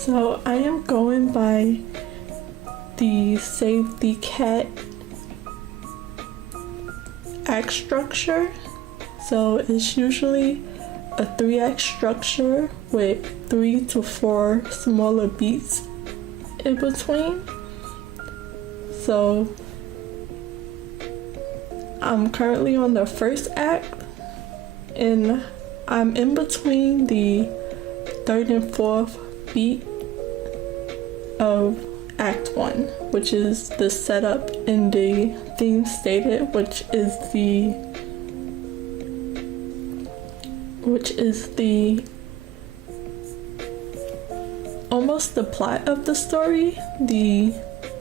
So I am going by the Save the Cat act structure. So it's usually a 3-act structure with 3 to 4 smaller beats in between. So I'm currently on the first act and I'm in between the 3rd and 4th beat of Act 1, which is the setup in the theme stated, which is the almost the plot of the story, the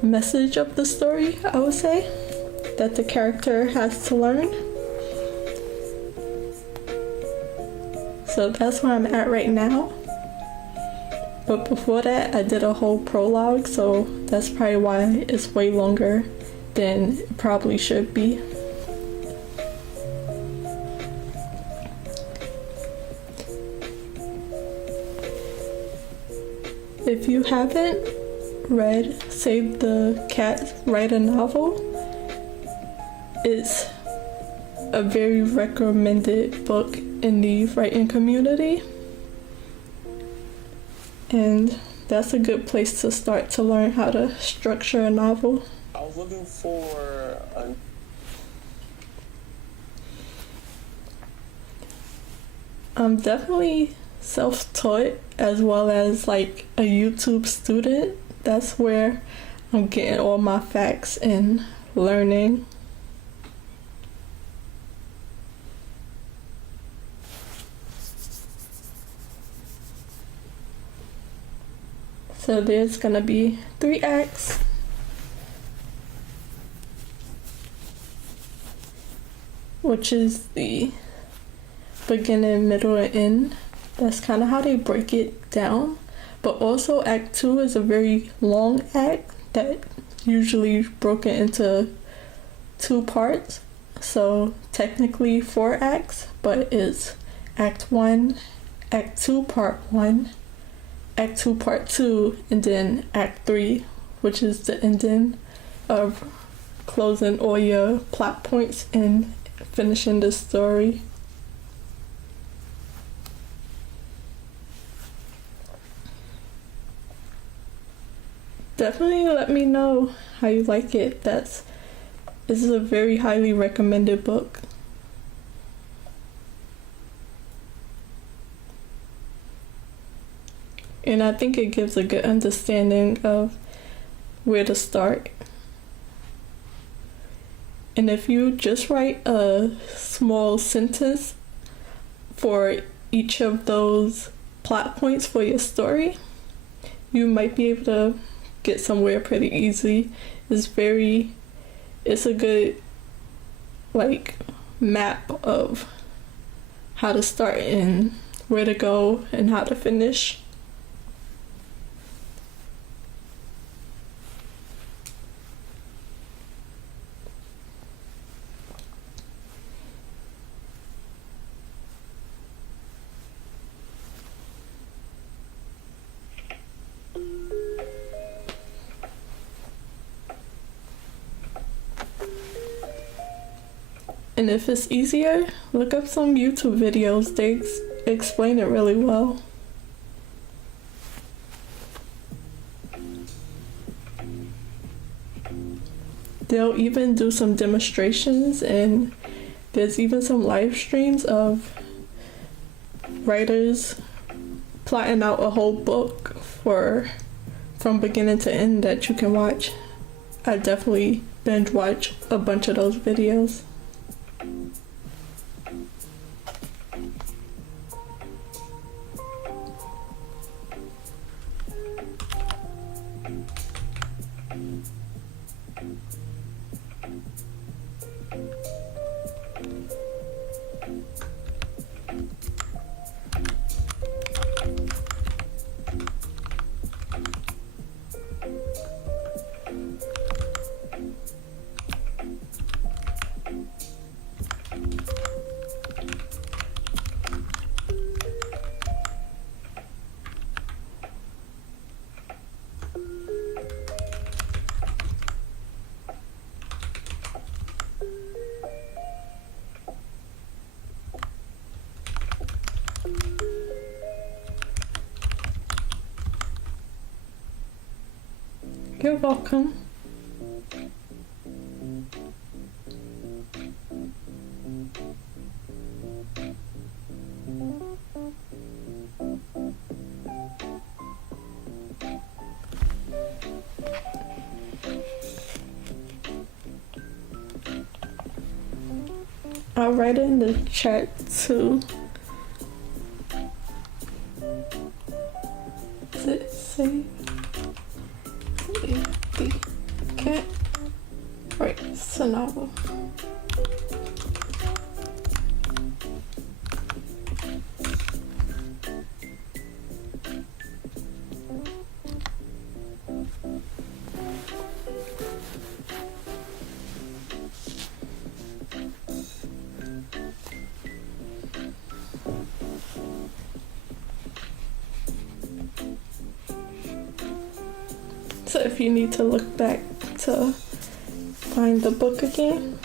message of the story, I would say, that the character has to learn. So that's where I'm at right now. But before that, I did a whole prologue, so that's probably why it's way longer than it probably should be. If you haven't read Save the Cat, Write a Novel, it's a very recommended book in the writing community. And that's a good place to start to learn how to structure a novel. I was looking for a... I'm definitely self-taught as well as like a YouTube student. That's where I'm getting all my facts and learning. So there's gonna be 3 acts. Which is the beginning, middle, and end. That's kind of how they break it down. But also Act 2 is a very long act that usually broken into 2 parts. So technically 4 acts, but it's Act 1, Act 2 Part 1, Act 2 Part 2, and then Act 3, which is the ending of closing all your plot points and finishing the story. Definitely let me know how you like it. This is a very highly recommended book. And I think it gives a good understanding of where to start. And if you just write a small sentence for each of those plot points for your story, you might be able to get somewhere pretty easy. It's a good like map of how to start and where to go and how to finish. And if it's easier, look up some YouTube videos. They explain it really well. They'll even do some demonstrations, and there's even some live streams of writers plotting out a whole book from beginning to end that you can watch. I definitely binge watch a bunch of those videos. You're welcome. I'll write in the chat too. Does it say the cat? Right, it's a novel. So if you need to look back to find the book again.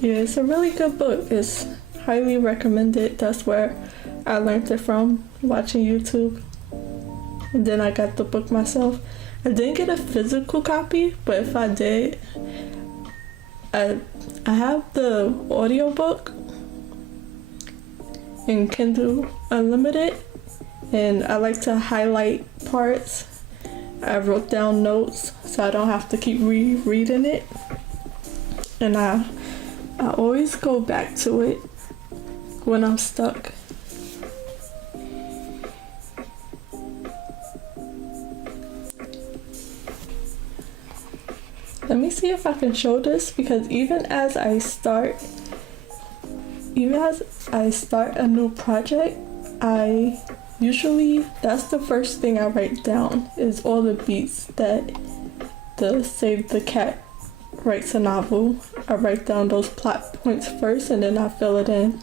Yeah, it's a really good book. It's highly recommended. That's where I learned it from, watching YouTube. And then I got the book myself. I didn't get a physical copy, but if I did, I have the audiobook in Kindle Unlimited, and I like to highlight parts. I wrote down notes so I don't have to keep rereading it. And I always go back to it when I'm stuck. Let me see if I can show this, because even as I start a new project, that's the first thing I write down, is all the beats that the Save the Cat writes a novel. I write down those plot points first and then I fill it in.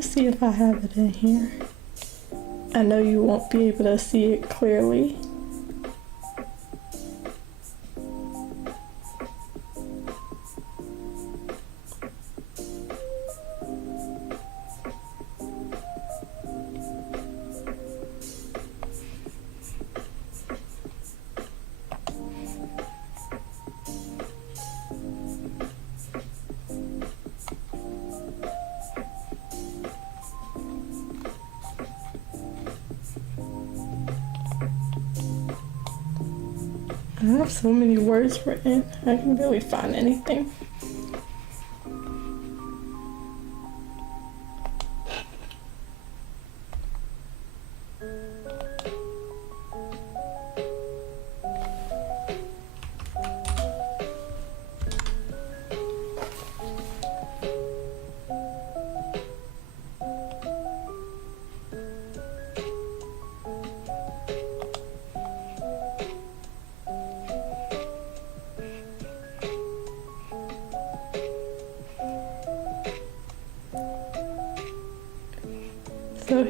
See if I have it in here. I know you won't be able to see it clearly. I have so many words written, I can barely find anything.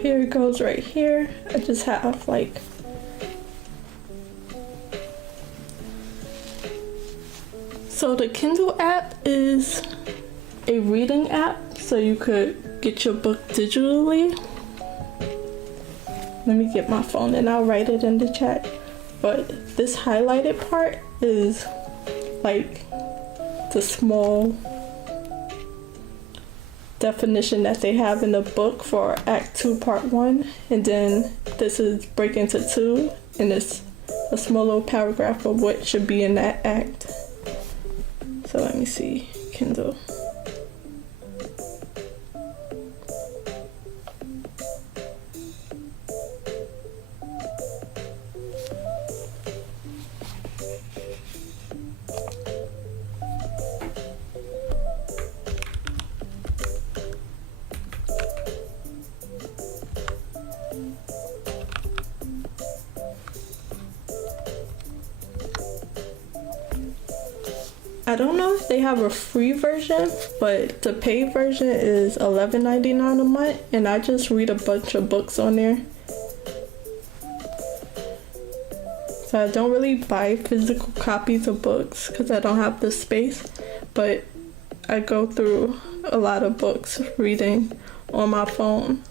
here it goes right here. I just have like so the Kindle app is a reading app, so you could get your book digitally. Let me get my phone and I'll write it in the chat. But this highlighted part is like the small definition that they have in the book for Act 2, Part 1. And then this is break into 2, and it's a small little paragraph of what should be in that act. So let me see, Kindle. I don't know if they have a free version, but the paid version is $11.99 a month, and I just read a bunch of books on there. So I don't really buy physical copies of books because I don't have the space, but I go through a lot of books reading on my phone.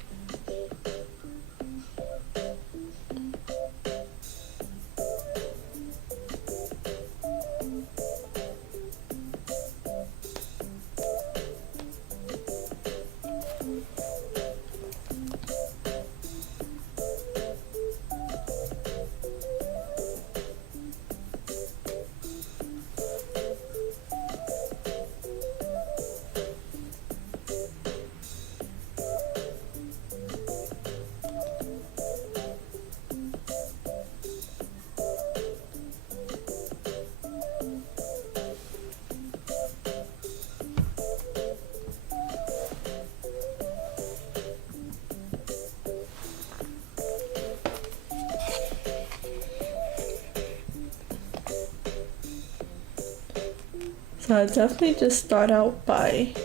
So I definitely just start out by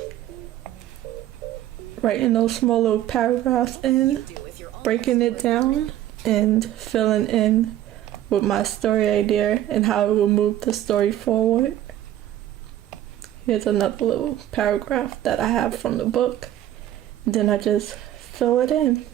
writing those small little paragraphs in, breaking it down, and filling in with my story idea and how it will move the story forward. Here's another little paragraph that I have from the book. Then I just fill it in.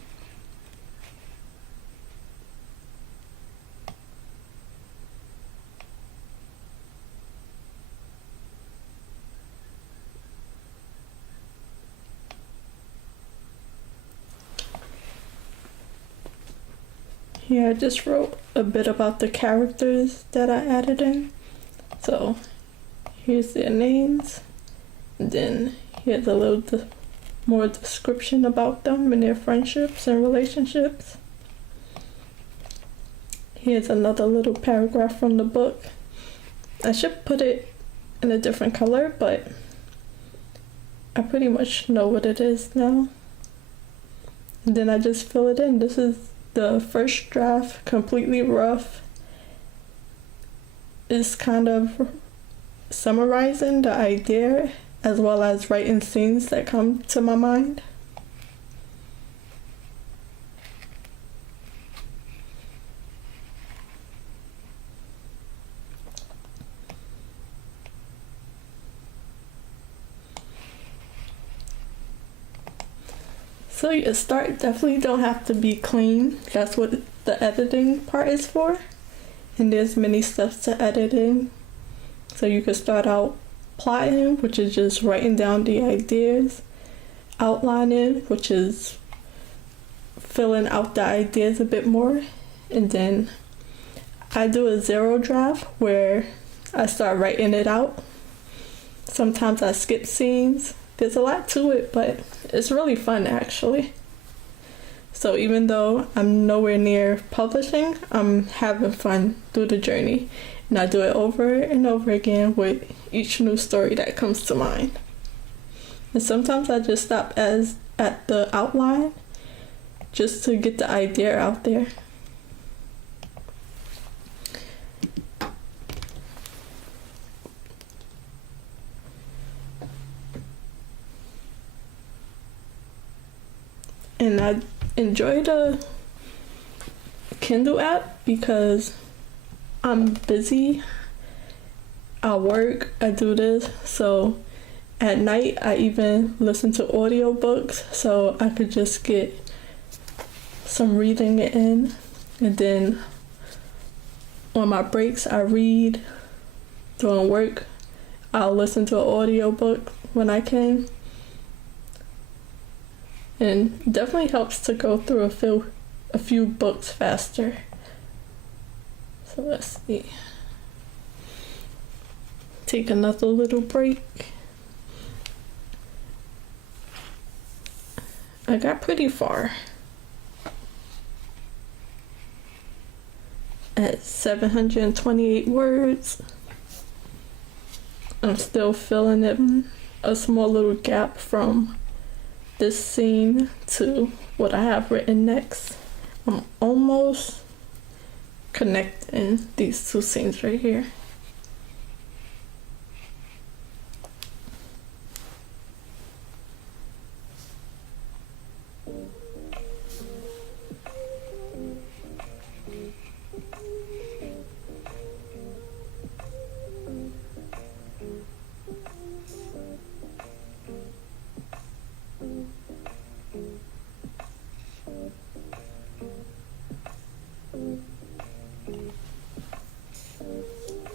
Here I just wrote a bit about the characters that I added in. So here's their names, and then here's a little more description about them and their friendships and relationships. Here's another little paragraph from the book. I should put it in a different color, but I pretty much know what it is now. And then I just fill it in. This is the first draft, completely rough. Is kind of summarizing the idea as well as writing scenes that come to my mind. So your start definitely don't have to be clean. That's what the editing part is for. And there's many steps to editing. So you could start out plotting, which is just writing down the ideas. Outlining, which is filling out the ideas a bit more. And then I do a zero draft where I start writing it out. Sometimes I skip scenes. There's a lot to it, but it's really fun actually. So even though I'm nowhere near publishing, I'm having fun through the journey. And I do it over and over again with each new story that comes to mind. And sometimes I just stop at the outline just to get the idea out there. enjoy the Kindle app because I'm busy. I work, I do this, so at night I even listen to audiobooks so I could just get some reading in, and then on my breaks I read. During work I'll listen to an audiobook when I can, and definitely helps to go through a few books faster. So let's see. Take another little break. I got pretty far. At 728 words. I'm still filling in a small little gap from this scene to what I have written next. I'm almost connecting these two scenes right here.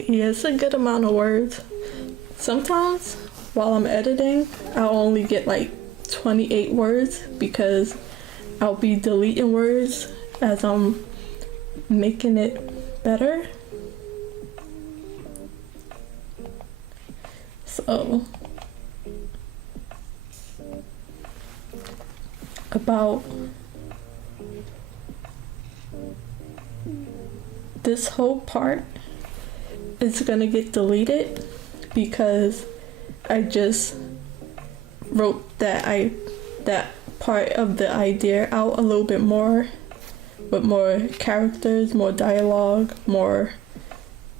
Yeah, it's a good amount of words. Sometimes while I'm editing, I'll only get like 28 words because I'll be deleting words as I'm making it better. So about this whole part is gonna get deleted because I just wrote that part of the idea out a little bit more, with more characters, more dialogue, more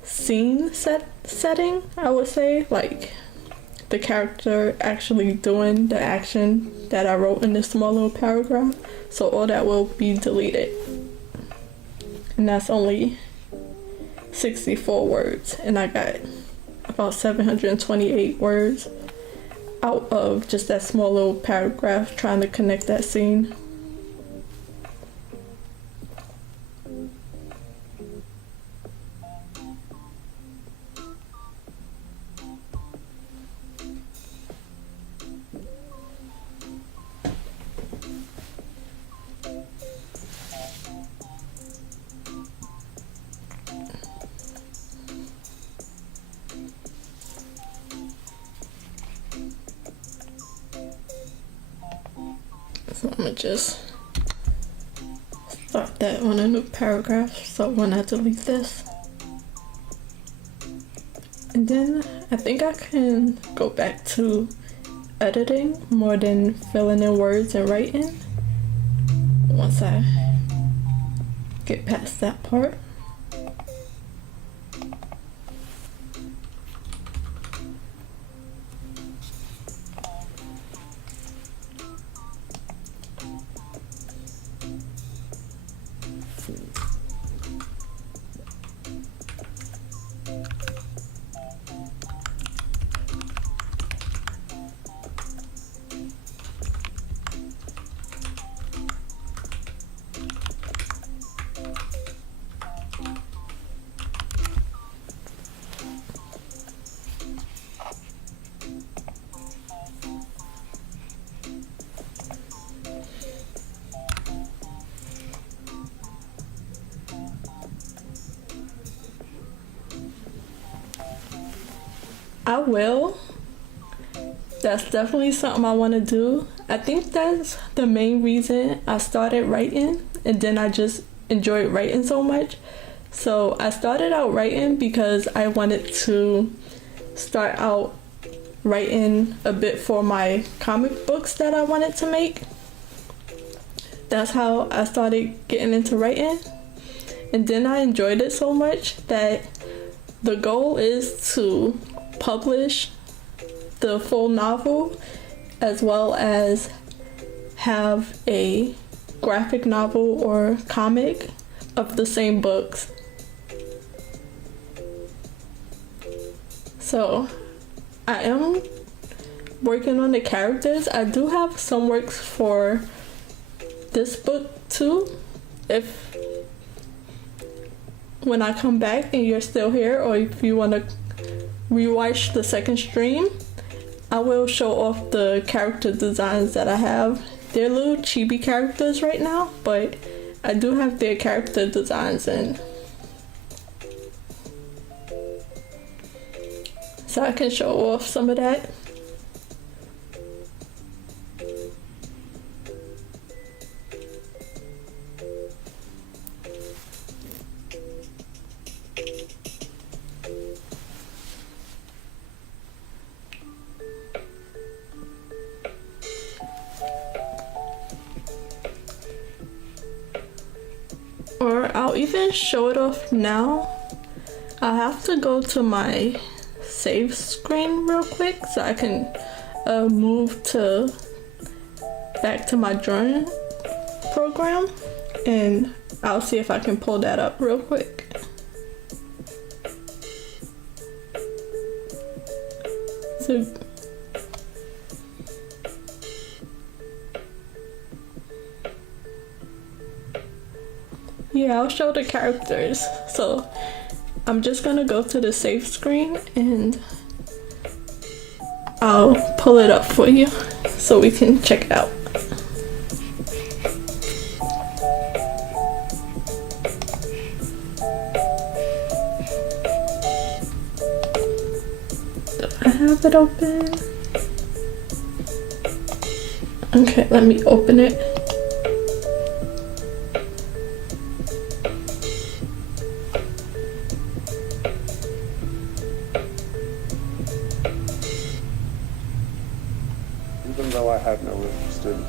scene setting, I would say, like the character actually doing the action that I wrote in this small little paragraph. So all that will be deleted, and that's only 64 words, and I got about 728 words out of just that small little paragraph trying to connect that scene. So I'm gonna just start that on a new paragraph, so when I delete this, and then I think I can go back to editing more than filling in words and writing once I get past that part. I will. That's definitely something I want to do. I think that's the main reason I started writing, and then I just enjoyed writing so much. So I started out writing because I wanted to start out writing a bit for my comic books that I wanted to make. That's how I started getting into writing. And then I enjoyed it so much that the goal is to publish the full novel, as well as have a graphic novel or comic of the same books. So I am working on the characters. I do have some works for this book too. If when I come back and you're still here, or if you want to rewatch the second stream, I will show off the character designs that I have. They're little chibi characters right now, but I do have their character designs in. So I can show off some of that. Or I'll even show it off now. I'll have to go to my save screen real quick so I can move back to my drawing program, and I'll see if I can pull that up real quick. So yeah, I'll show the characters. So I'm just gonna go to the save screen and I'll pull it up for you so we can check it out. Do I have it open? Okay, let me open it. Even though I have no interest in.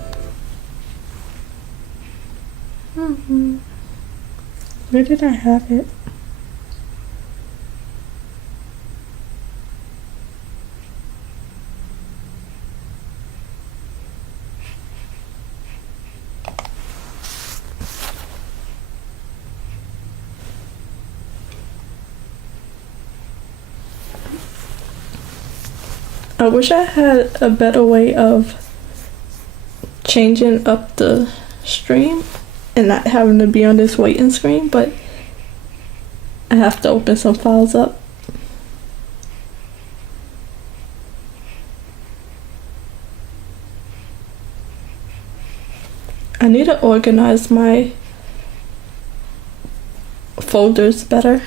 Where did I have it? I wish I had a better way of changing up the stream and not having to be on this waiting screen, but I have to open some files up. I need to organize my folders better.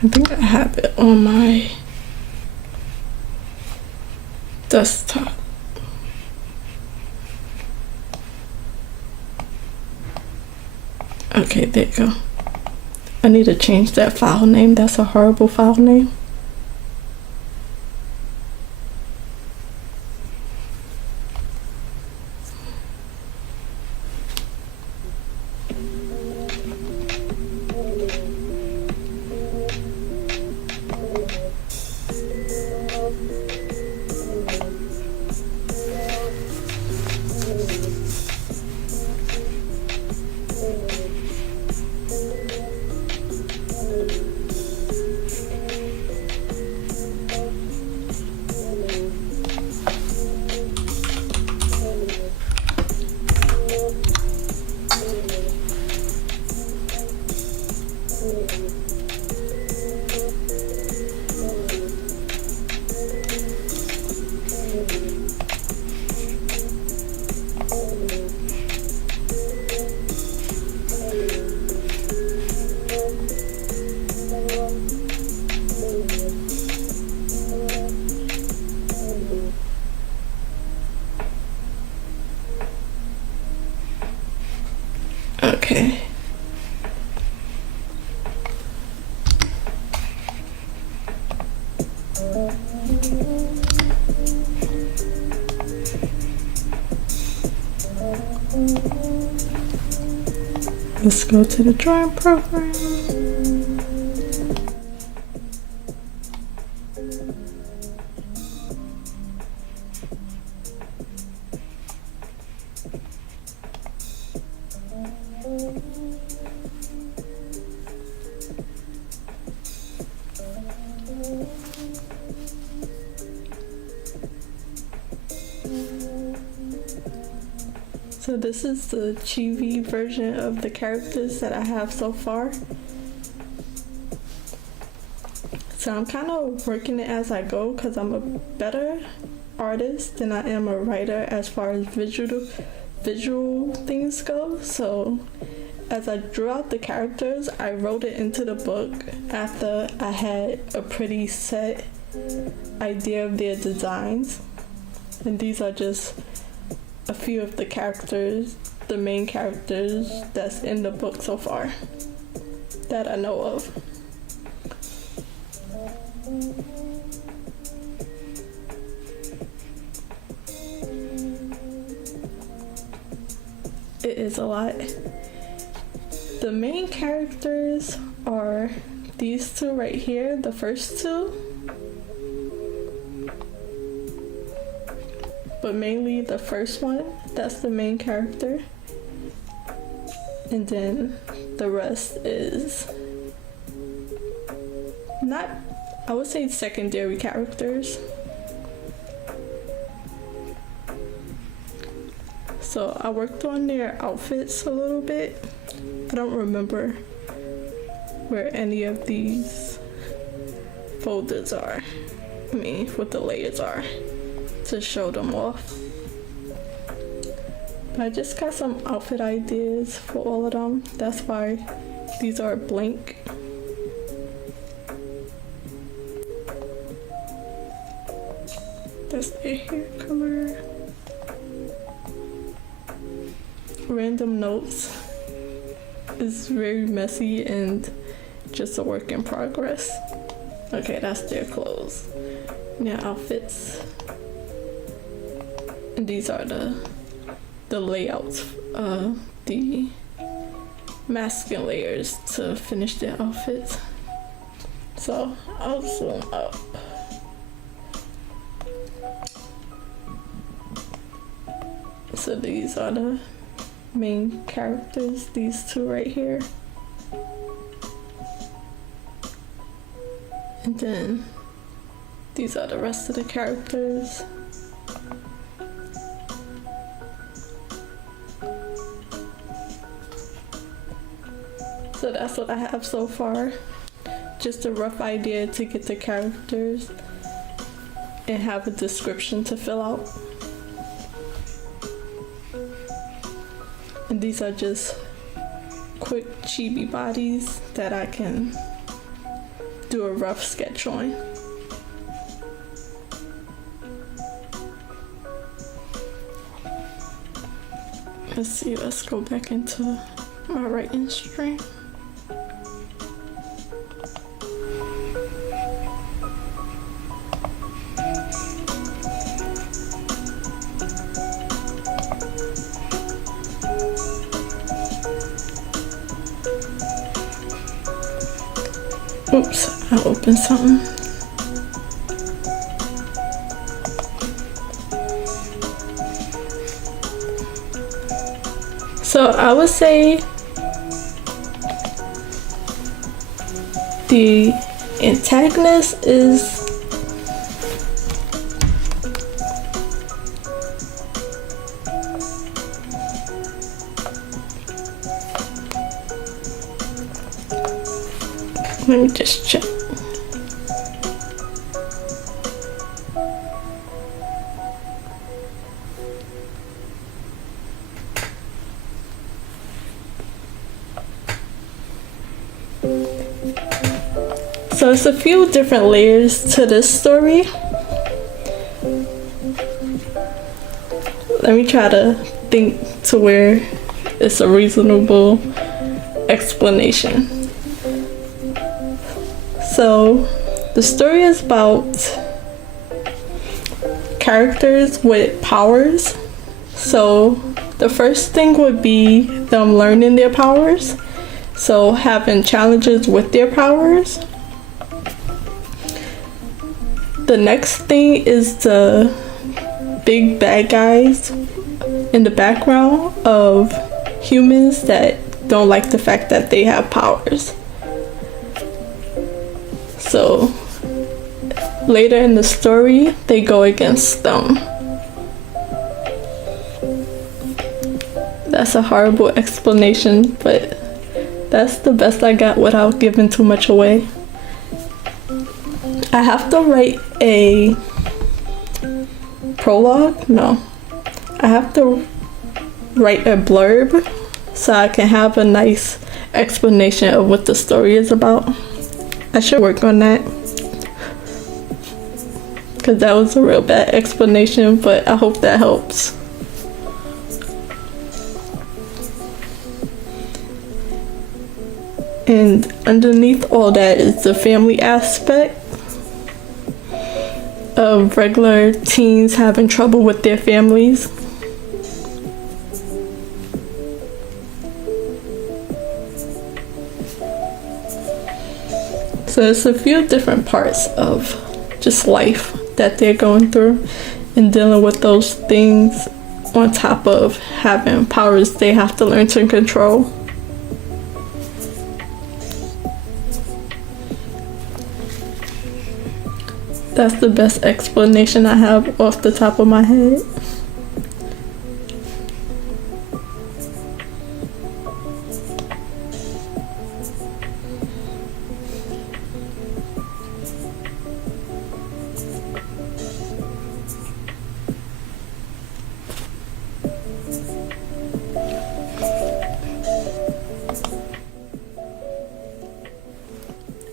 I think I have it on my desktop. Okay, there you go. I need to change that file name. That's a horrible file name. Let's go to the drawing program. So this is the chibi version of the characters that I have so far. So I'm kind of working it as I go because I'm a better artist than I am a writer as far as visual things go. So as I drew out the characters, I wrote it into the book after I had a pretty set idea of their designs. And these are just a few of the characters, the main characters that's in the book so far that I know of. It is a lot. The main characters are these two right here, the first two. But mainly the first one, that's the main character. And then the rest is not, I would say, secondary characters. So I worked on their outfits a little bit. I don't remember where any of these folders are. I mean, what the layers are to show them off. But I just got some outfit ideas for all of them. That's why these are blank. That's their hair color. Random notes is very messy and just a work in progress. Okay, that's their clothes. Their outfits. And these are the layouts, the masking layers to finish their outfits. So I'll zoom up. So these are the main characters, these two right here. And then these are the rest of the characters. So that's what I have so far. Just a rough idea to get the characters and have a description to fill out. And these are just quick chibi bodies that I can do a rough sketch on. Let's see, let's go back into my writing stream. Oops, I opened something. So I would say the antagonist is let me just check. So it's a few different layers to this story. Let me try to think to where it's a reasonable explanation. So the story is about characters with powers. So the first thing would be them learning their powers. So having challenges with their powers. The next thing is the big bad guys in the background of humans that don't like the fact that they have powers. So later in the story, they go against them. That's a horrible explanation, but that's the best I got without giving too much away. I have to write a prologue? No. I have to write a blurb so I can have a nice explanation of what the story is about. I should work on that. Because that was a real bad explanation, but I hope that helps. And underneath all that is the family aspect of regular teens having trouble with their families. So there's a few different parts of just life that they're going through and dealing with those things on top of having powers they have to learn to control. That's the best explanation I have off the top of my head.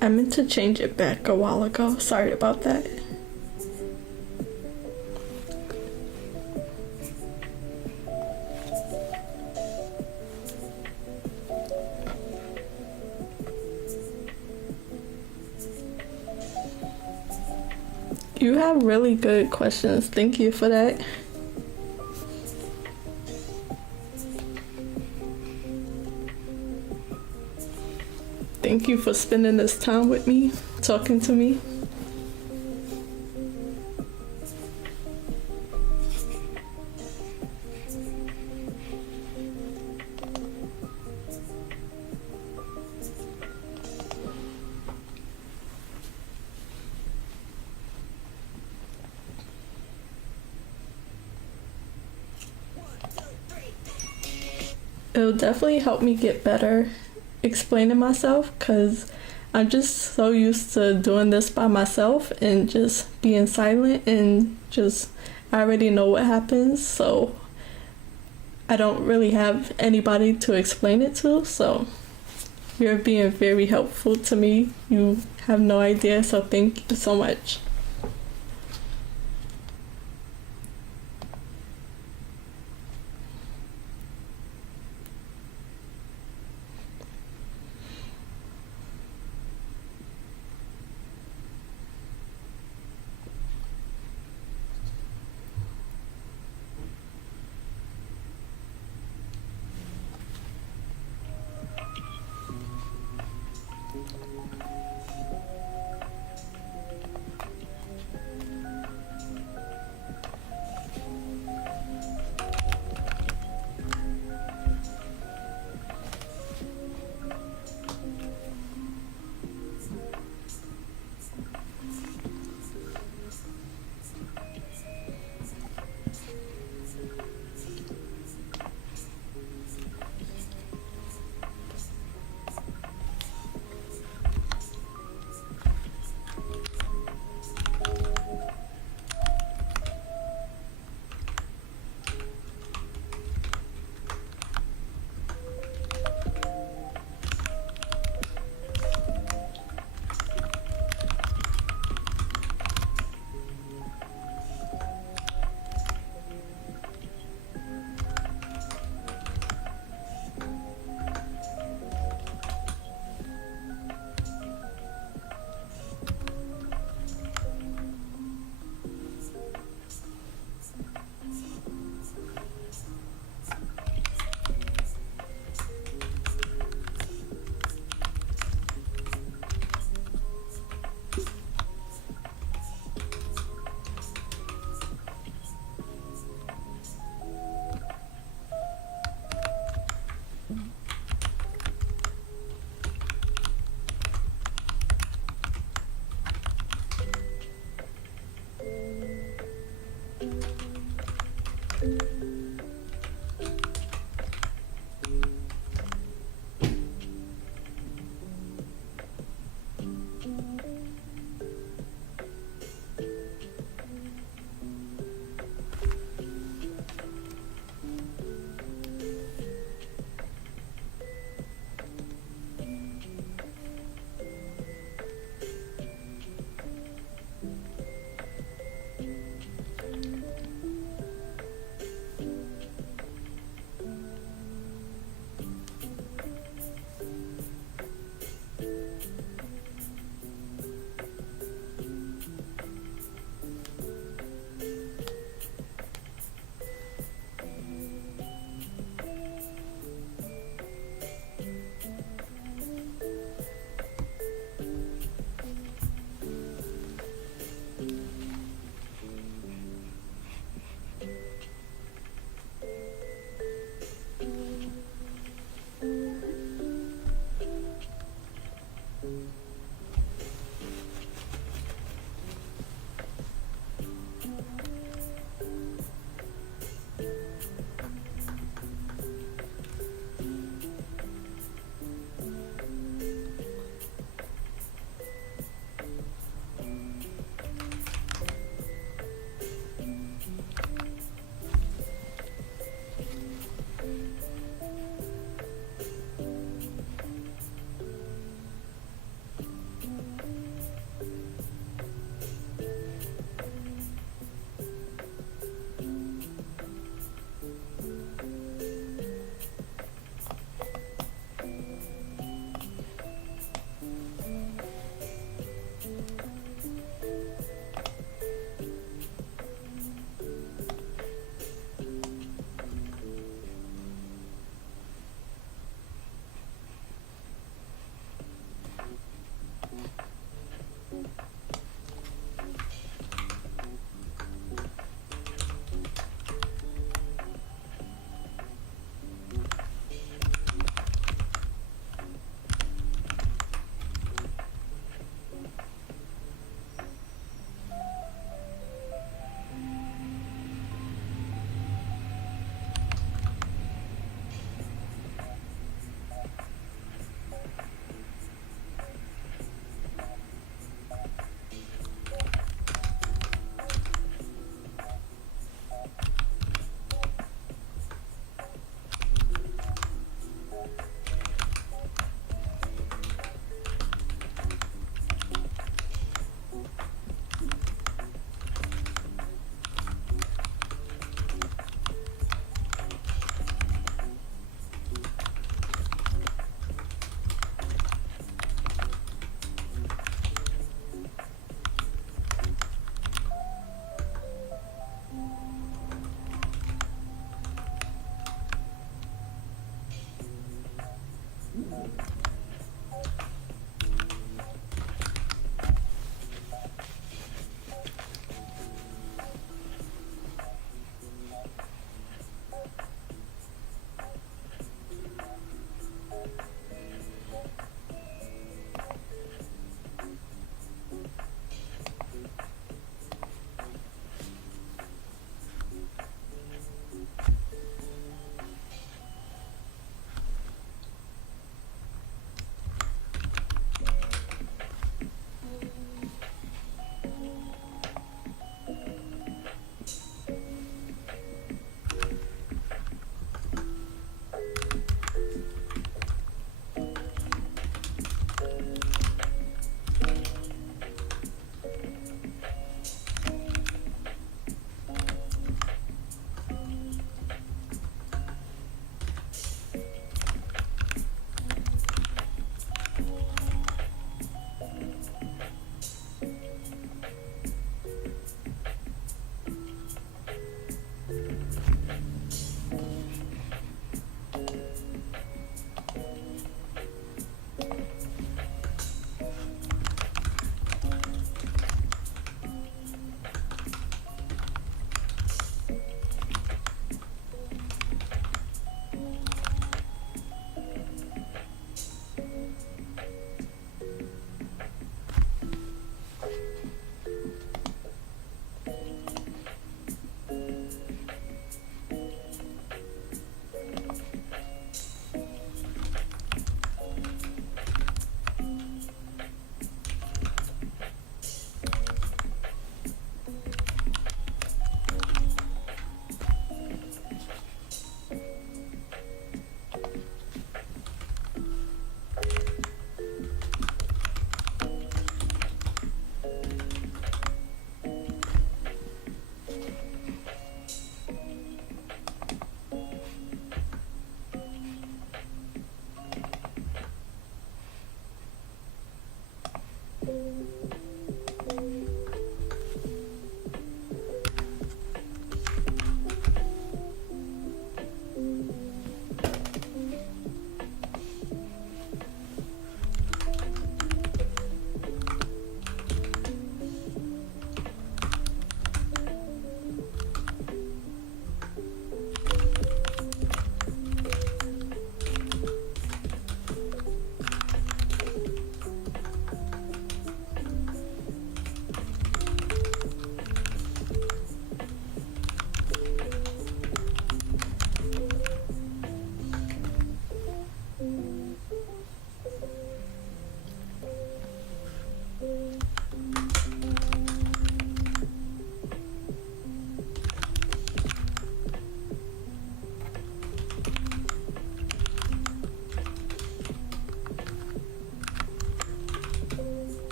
I meant to change it back a while ago. Sorry about that. You have really good questions. Thank you for that. Thank you for spending this time with me, talking to me. It'll definitely help me get better explaining myself, because I'm just so used to doing this by myself and just being silent and just I already know what happens, so I don't really have anybody to explain it to. So you're being very helpful to me. You have no idea, so thank you so much.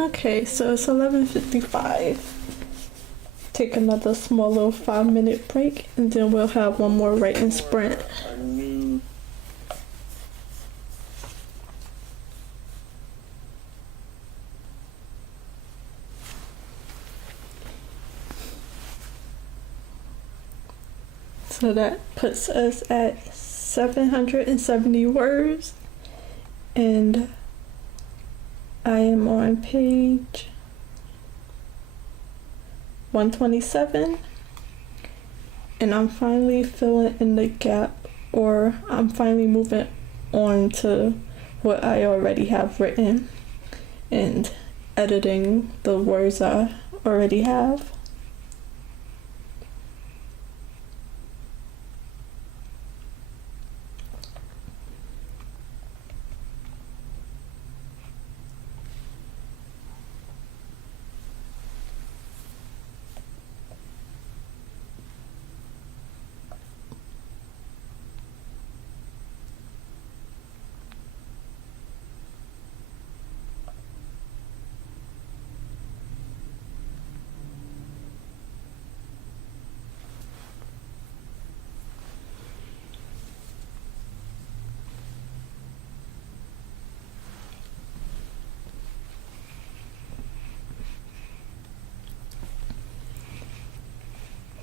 Okay, so it's 11:55. Take another small little 5-minute break, and then we'll have one more writing sprint. I knew. So that puts us at 770 words, and I am on page 127, and I'm finally filling in the gap, or I'm finally moving on to what I already have written and editing the words I already have.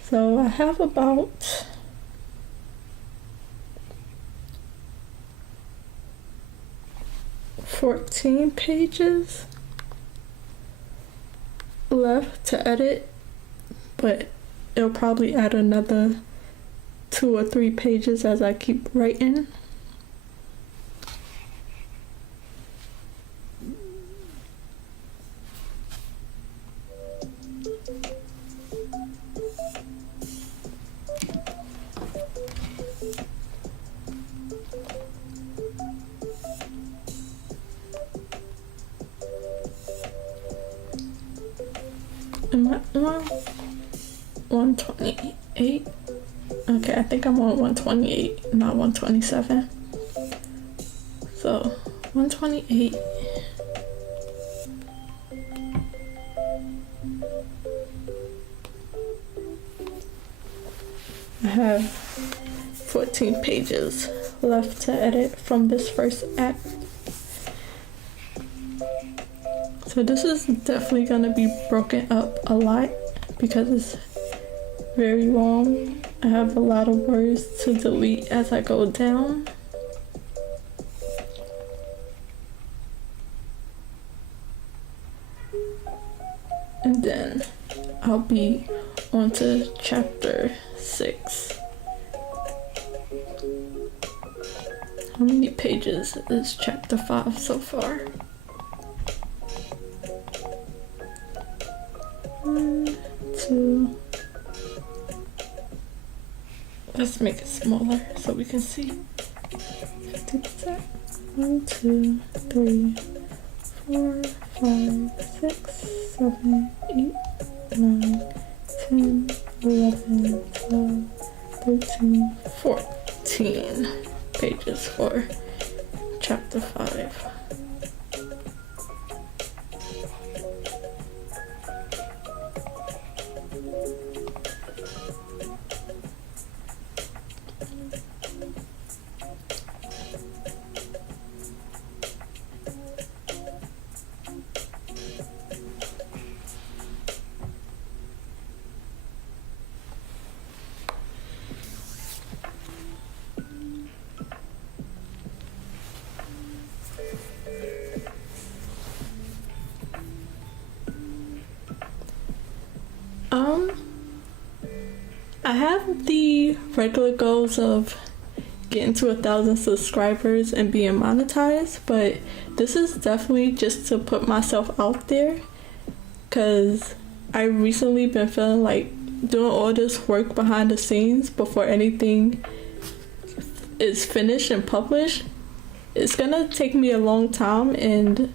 So I have about 14 pages left to edit, but it'll probably add another 2 or 3 pages as I keep writing. Am I on 128? Okay, I think I'm on 128, not 127. So, 128. I have 14 pages left to edit from this first act. So this is definitely gonna be broken up a lot because it's very long. I have a lot of words to delete as I go down. And then I'll be on to chapter 6. How many pages is chapter 5 so far? 1, 2. Let's make it smaller so we can see. 50%. 1, 2, 3, 4, 5, 6, 7, 8, 9, 10, 11, 12, 13, 14 pages for chapter 5. I have the regular goals of getting to 1,000 subscribers and being monetized, but this is definitely just to put myself out there because I recently been feeling like doing all this work behind the scenes before anything is finished and published. It's gonna take me a long time and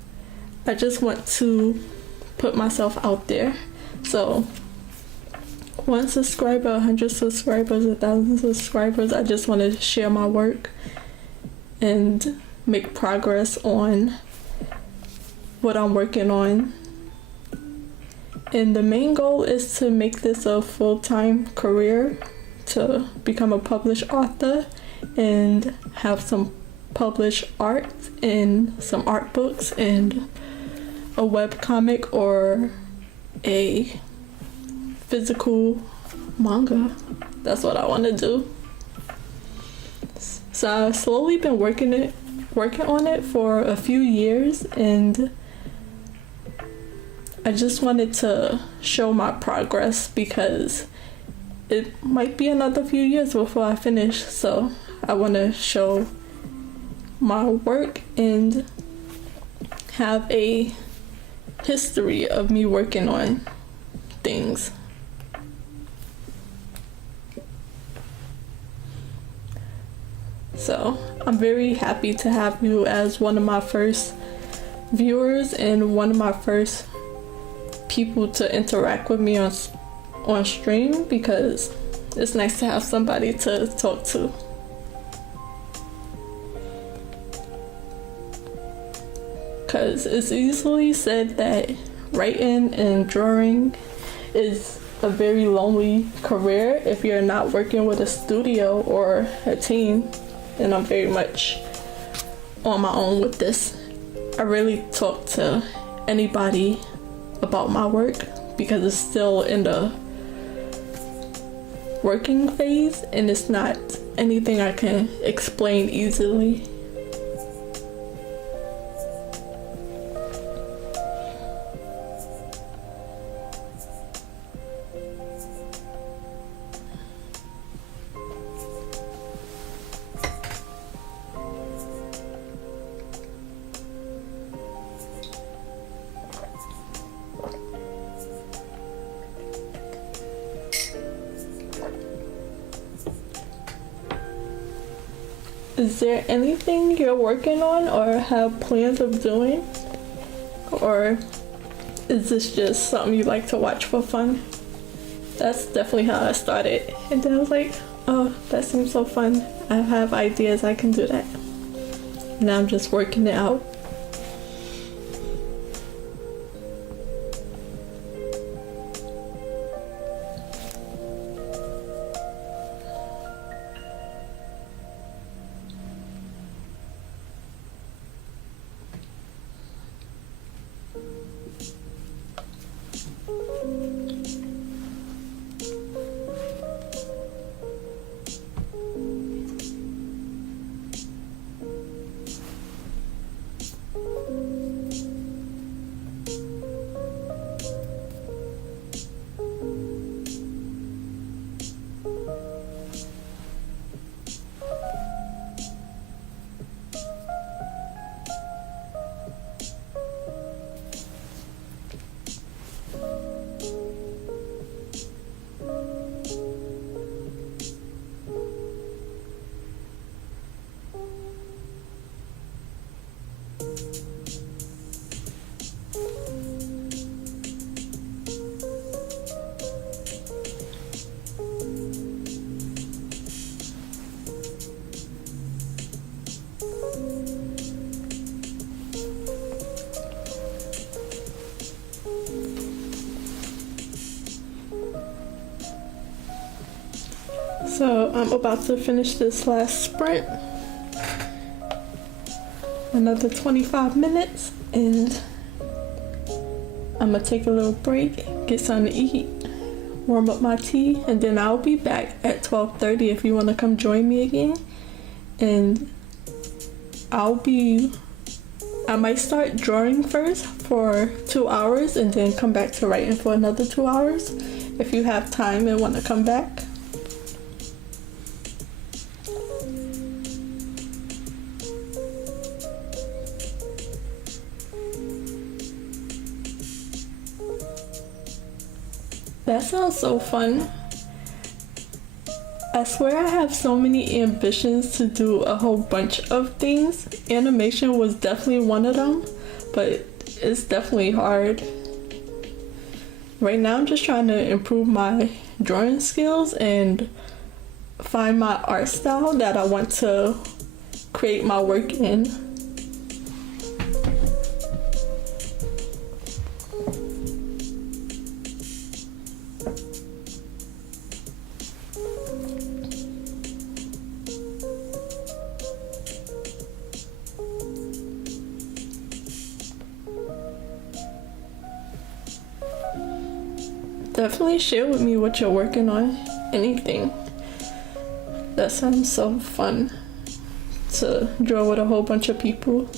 I just want to put myself out there. So 1 subscriber, 100 subscribers, 1,000 subscribers, I just want to share my work and make progress on what I'm working on. And the main goal is to make this a full-time career, to become a published author and have some published art in some art books and a web comic or a physical manga. That's what I want to do. So I've slowly been working on it for a few years, and I just wanted to show my progress because it might be another few years before I finish. So I want to show my work and have a history of me working on things. So I'm very happy to have you as one of my first viewers and one of my first people to interact with me on stream, because it's nice to have somebody to talk to. Because it's easily said that writing and drawing is a very lonely career if you're not working with a studio or a team. And I'm very much on my own with this. I really talk to anybody about my work because it's still in the working phase, and it's not anything I can explain easily. Is there anything you're working on or have plans of doing? Or is this just something you like to watch for fun? That's definitely how I started. And then I was like, oh, that seems so fun. I have ideas, I can do that. And I'm just working it out. So I'm about to finish this last sprint. Another 25 minutes and I'm gonna take a little break, get something to eat, warm up my tea, and then I'll be back at 12:30 if you want to come join me again. And I might start drawing first for 2 hours and then come back to writing for another 2 hours if you have time and want to come back. That sounds so fun. I swear I have so many ambitions to do a whole bunch of things. Animation was definitely one of them, but it's definitely hard. Right now I'm just trying to improve my drawing skills and find my art style that I want to create my work in. Definitely share with me what you're working on. Anything. That sounds so fun to draw with a whole bunch of people.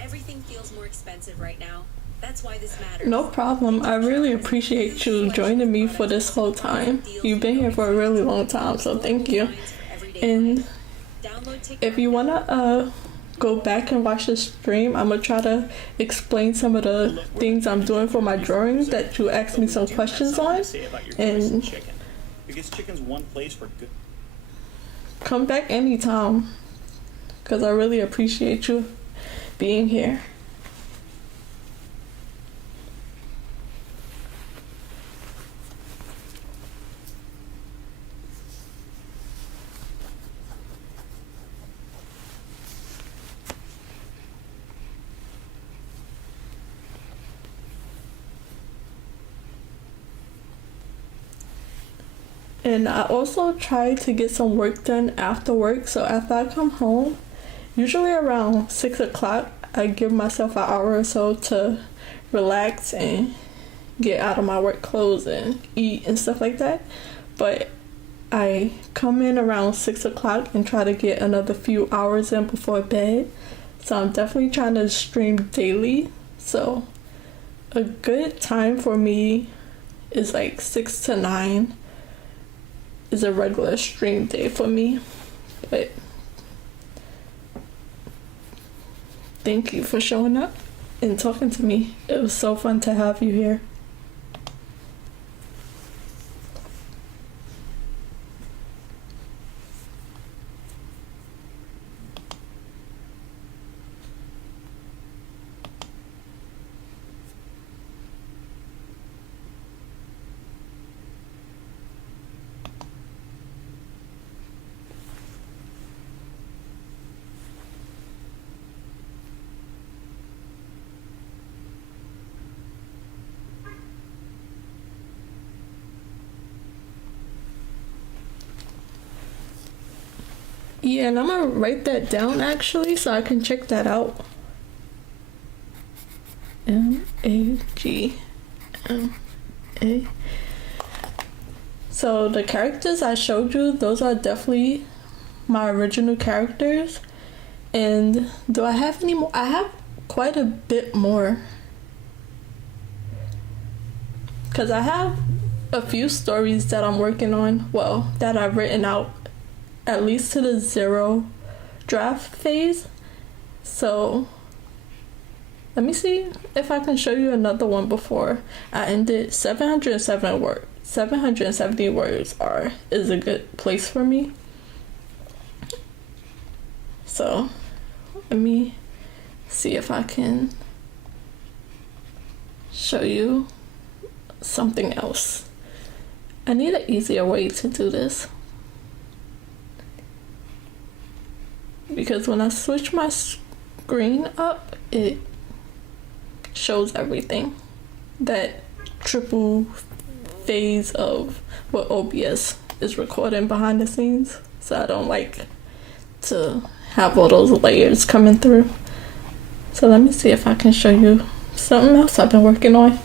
Everything feels more expensive right now. That's why this matters. No problem. I really appreciate you joining me for this whole time. You've been here for a really long time, so thank you. And if you wanna go back and watch the stream, I'm gonna try to explain some of the things I'm doing for my drawings that you asked me some questions on. And because chicken's one place for good. Come back anytime, because I really appreciate you being here. And I also try to get some work done after work. So after I come home, usually around 6 o'clock, I give myself an hour or so to relax and get out of my work clothes and eat and stuff like that. But I come in around 6 o'clock and try to get another few hours in before bed. So I'm definitely trying to stream daily. So a good time for me is like 6 to 9 is a regular stream day for me. But thank you for showing up and talking to me. It was so fun to have you here. Yeah, and I'm gonna write that down actually so I can check that out. M-A-G-M-A. So the characters I showed you, those are definitely my original characters. And do I have any more? I have quite a bit more. Because I have a few stories that I'm working on, well, that I've written out at least to the 0 draft phase. So let me see if I can show you another one before I ended. 707 words. 770 words is a good place for me. So let me see if I can show you something else. I need an easier way to do this, because when I switch my screen up, it shows everything. That triple phase of what OBS is recording behind the scenes. So I don't like to have all those layers coming through. So let me see if I can show you something else I've been working on.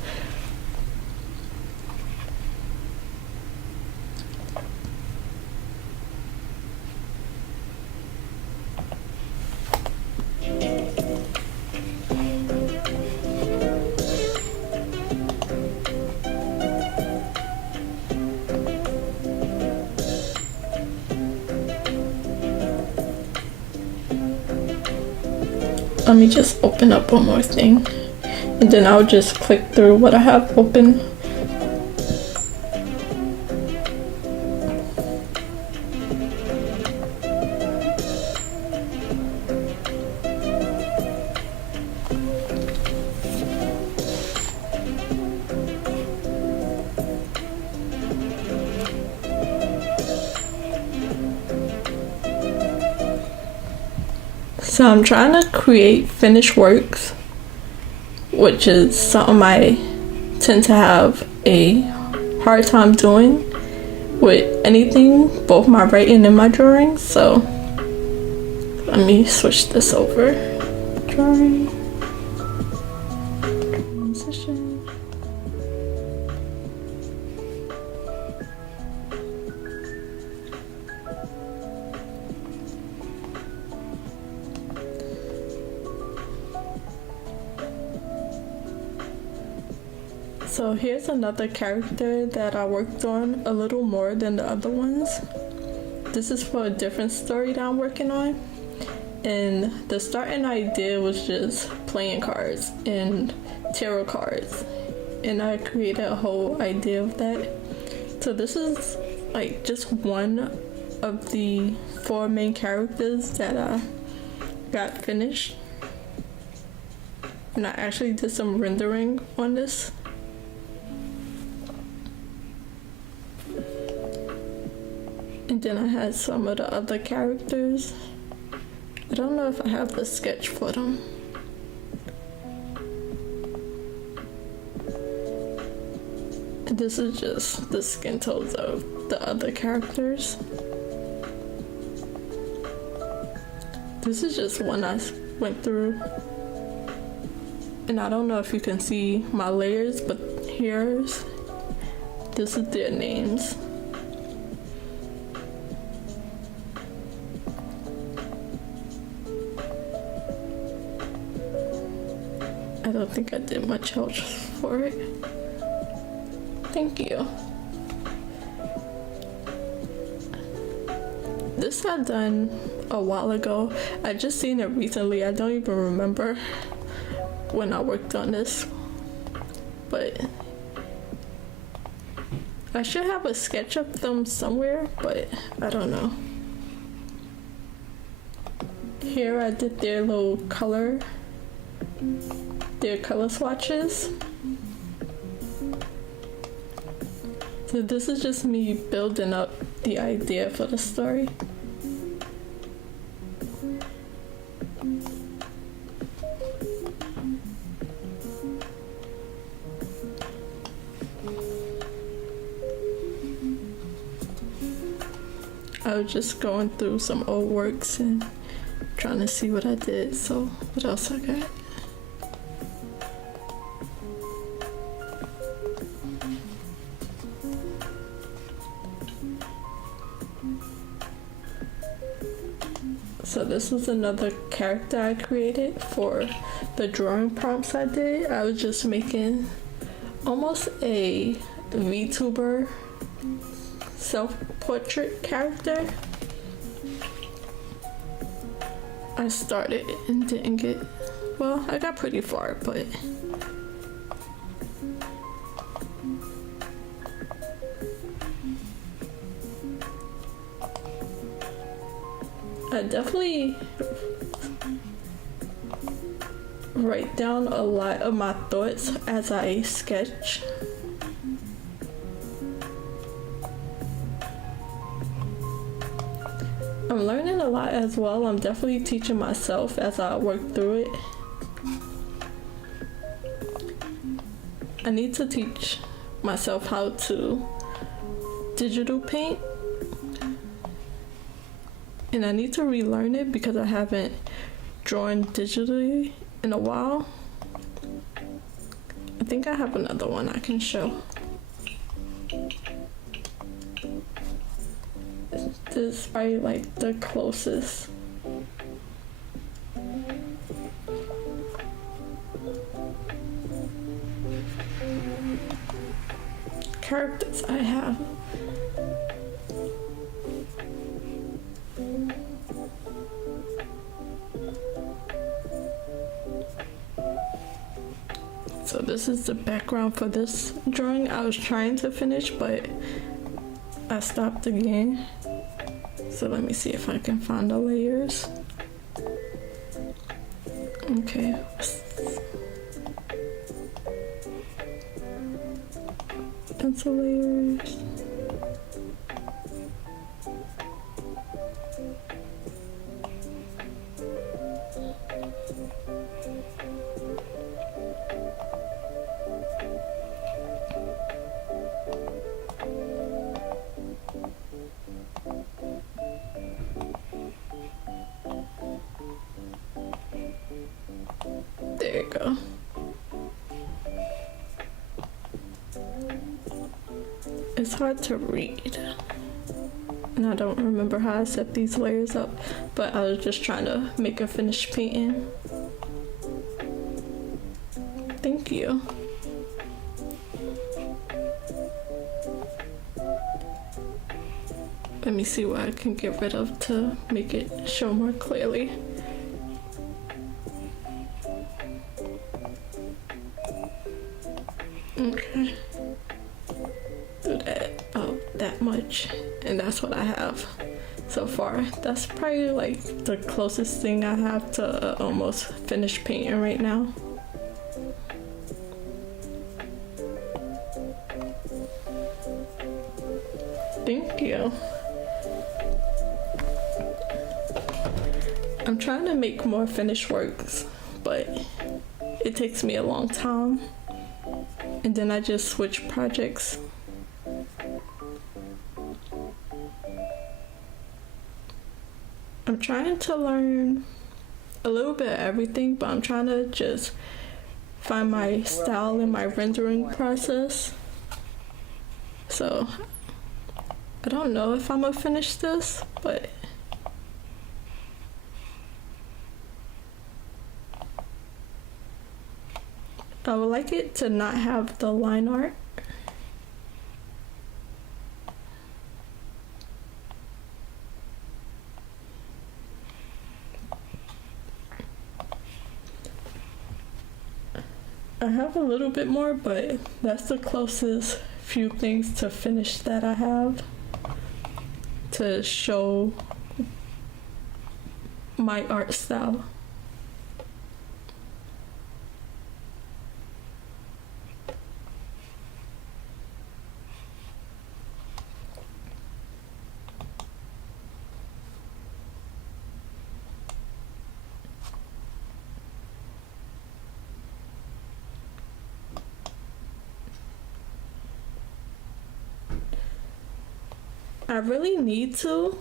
Let me just open up one more thing, and then I'll just click through what I have open. So I'm trying to create finished works, which is something I tend to have a hard time doing with anything, both my writing and my drawing. So let me switch this over. Drawing. Transition. So here's another character that I worked on a little more than the other ones. This is for a different story that I'm working on. And the starting idea was just playing cards and tarot cards. And I created a whole idea of that. So this is like just one of the 4 main characters that I got finished. And I actually did some rendering on this. And then I had some of the other characters. I don't know if I have the sketch for them. And This is just the skin tones of the other characters. This is just one I went through. And I don't know if you can see my layers, but here's, this is their names. I don't think I did much else for it. Thank you. This I done a while ago. I just seen it recently. I don't even remember when I worked on this, but I should have a sketch of them somewhere, but I don't know. Here I did their little color, their color swatches. So this is just me building up the idea for the story. I was just going through some old works and trying to see what I did. So what else I got? So this was another character I created for the drawing prompts I did. I was just making almost a VTuber self-portrait character. I started and didn't get, well, I got pretty far, but I definitely write down a lot of my thoughts as I sketch. I'm learning a lot as well. I'm definitely teaching myself as I work through it. I need to teach myself how to digital paint. And I need to relearn it because I haven't drawn digitally in a while. I think I have another one I can show. This is probably like the closest. Characters I have. So this is the background for this drawing. I was trying to finish, but I stopped again. So let me see if I can find the layers. Okay. Pencil layers. There you go. It's hard to read, and I don't remember how I set these layers up, but I was just trying to make a finished painting. Thank you. Let me see what I can get rid of to make it show more clearly. Okay. Do that about that much, and that's what I have so far. That's probably like the closest thing I have to almost finished painting right now. Thank you. I'm trying to make more finished works, but it takes me a long time. And then I just switch projects I'm trying to learn a little bit of everything, but I'm trying to just find my style in my rendering process. So I don't know if I'm gonna finish this, but I would like it to not have the line art. I have a little bit more, but that's the closest few things to finish that I have to show my art style. I really need to.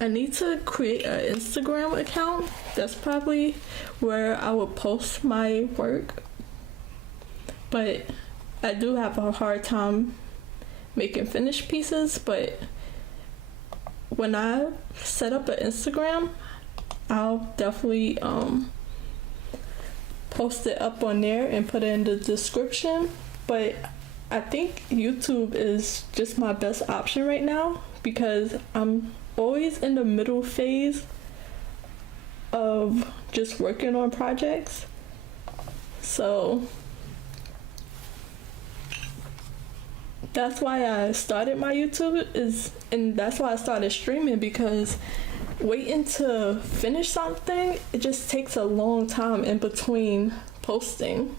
I need to create an Instagram account. That's probably where I would post my work. But I do have a hard time making finished pieces. But when I set up an Instagram, I'll definitely post it up on there and put it in the description. But I think YouTube is just my best option right now because I'm always in the middle phase of just working on projects. So that's why I started my YouTube and that's why I started streaming, because waiting to finish something, it just takes a long time in between posting.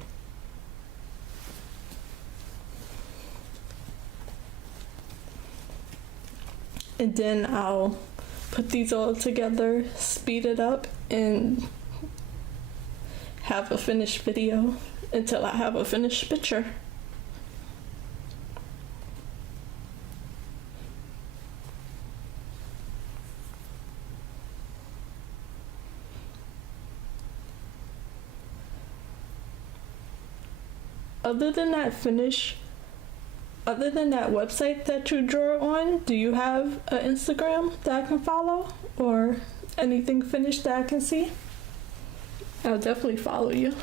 And then I'll put these all together, speed it up, and have a finished video until I have a finished picture. Other than that website that you draw on, do you have an Instagram that I can follow or anything finished that I can see? I'll definitely follow you.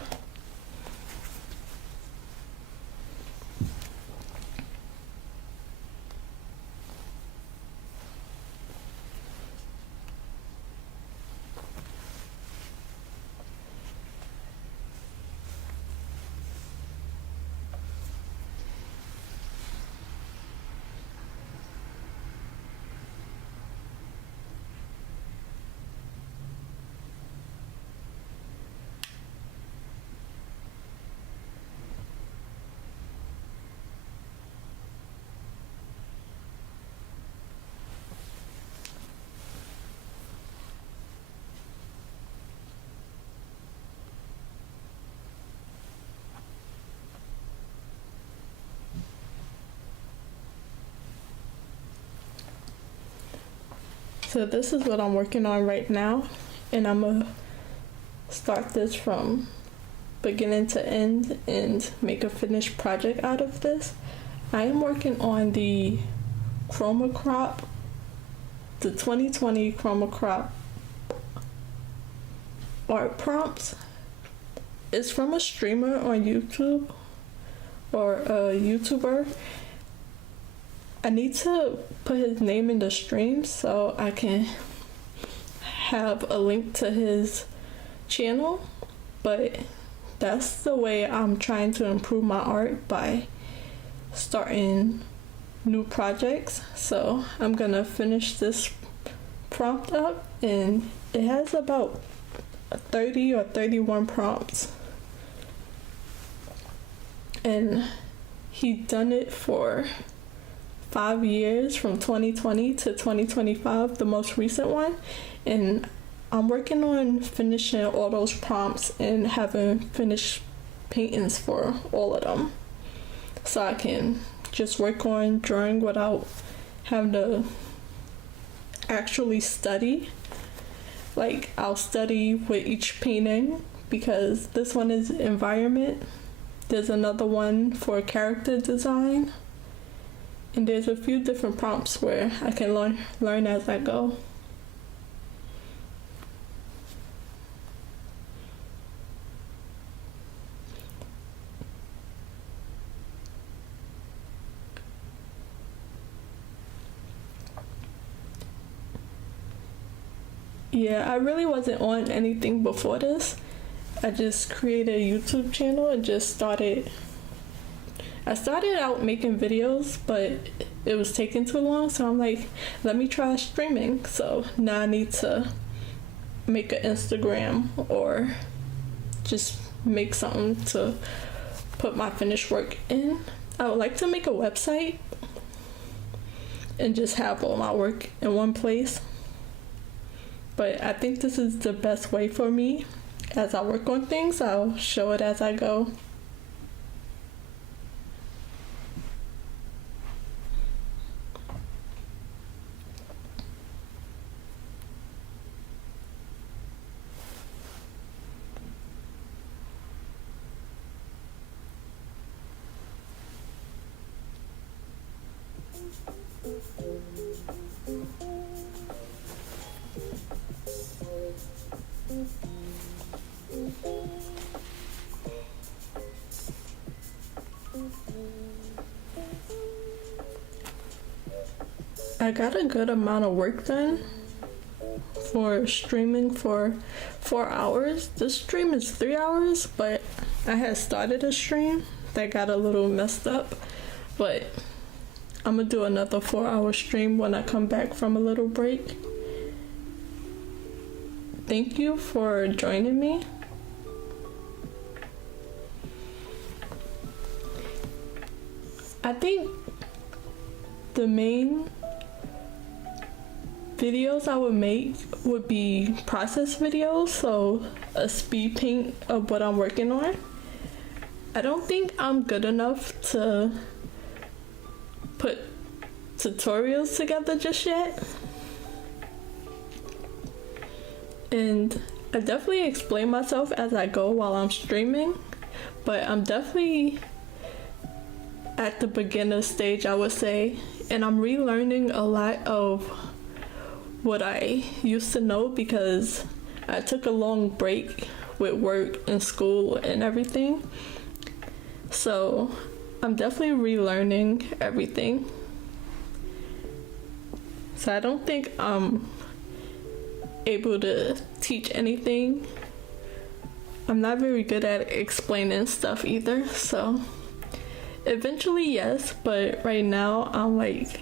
So this is what I'm working on right now, and I'm gonna start this from beginning to end and make a finished project out of this. I am working on the Chroma crop, the 2020 Chroma crop art prompts. It's from a streamer on YouTube or a YouTuber. I need to put his name in the stream so I can have a link to his channel, but that's the way I'm trying to improve my art, by starting new projects. So I'm gonna finish this prompt up, and it has about 30 or 31 prompts, and he done it for 5 years, from 2020 to 2025, the most recent one. And I'm working on finishing all those prompts and having finished paintings for all of them, so I can just work on drawing without having to actually study. Like, I'll study with each painting because this one is environment. There's another one for character design. And there's a few different prompts where I can learn as I go. Yeah, I really wasn't on anything before this. I just created a YouTube channel and I started out making videos, but it was taking too long, so I'm like, let me try streaming. So now I need to make an Instagram or just make something to put my finished work in. I would like to make a website and just have all my work in one place. But I think this is the best way for me. As I work on things, I'll show it as I go. I got a good amount of work done for streaming for 4 hours. This stream is 3 hours, but I had started a stream that got a little messed up, but I'm gonna do another 4-hour stream when I come back from a little break. Thank you for joining me. I think the main videos I would make would be process videos, so a speed paint of what I'm working on. I don't think I'm good enough to put tutorials together just yet. And I definitely explain myself as I go while I'm streaming, but I'm definitely at the beginner stage, I would say, and I'm relearning a lot of what I used to know because I took a long break with work and school and everything. So I'm definitely relearning everything. So I don't think I'm able to teach anything. I'm not very good at explaining stuff either, so eventually yes, but right now I'm like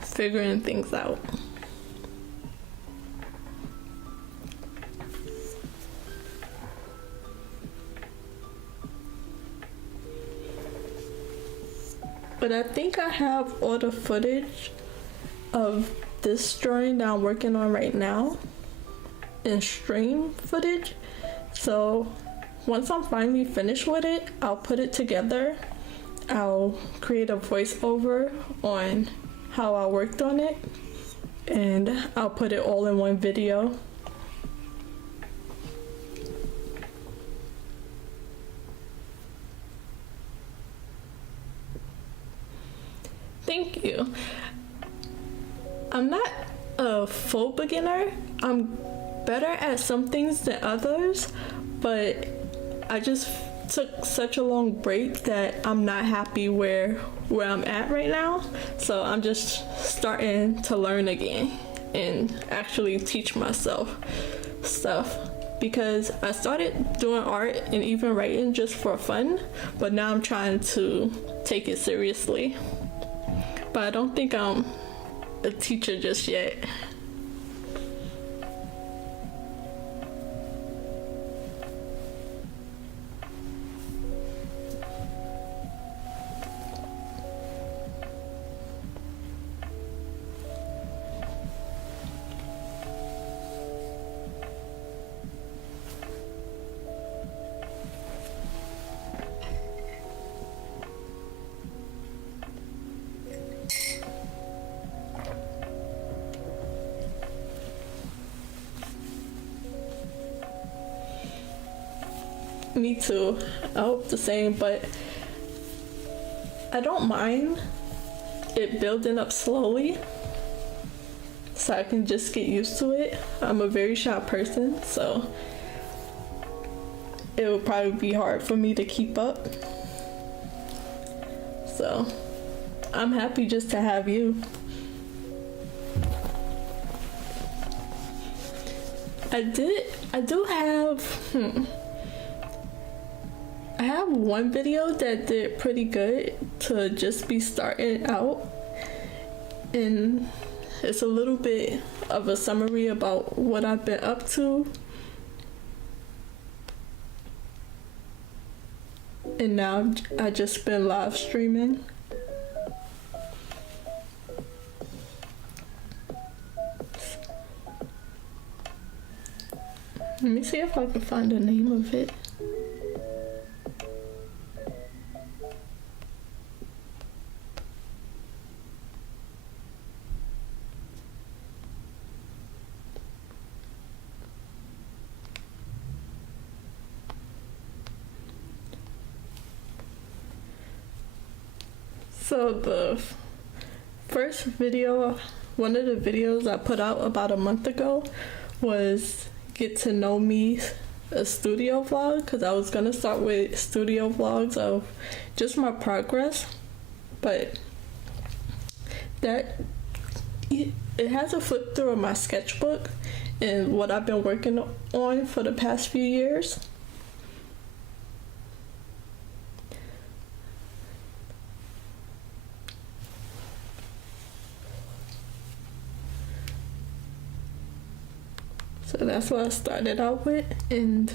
figuring things out. But I think I have all the footage of this drawing that I'm working on right now in stream footage. So once I'm finally finished with it, I'll put it together. I'll create a voiceover on how I worked on it, and I'll put it all in one video. Thank you. I'm not a full beginner. I'm better at some things than others, but I just took such a long break that I'm not happy where I'm at right now. So I'm just starting to learn again and actually teach myself stuff, because I started doing art and even writing just for fun, but now I'm trying to take it seriously. But I don't think I'm a teacher just yet. Me too. I hope the same, but I don't mind it building up slowly so I can just get used to it. I'm a very shy person, so it would probably be hard for me to keep up. So I'm happy just to have you. I do have I have one video that did pretty good to just be starting out, and it's a little bit of a summary about what I've been up to, and now I just been live streaming. Let me see if I can find the name of it. So the first video, one of the videos I put out about a month ago was Get to Know Me, a studio vlog, because I was gonna start with studio vlogs of just my progress, but it has a flip through of my sketchbook and what I've been working on for the past few years. So that's what I started out with, and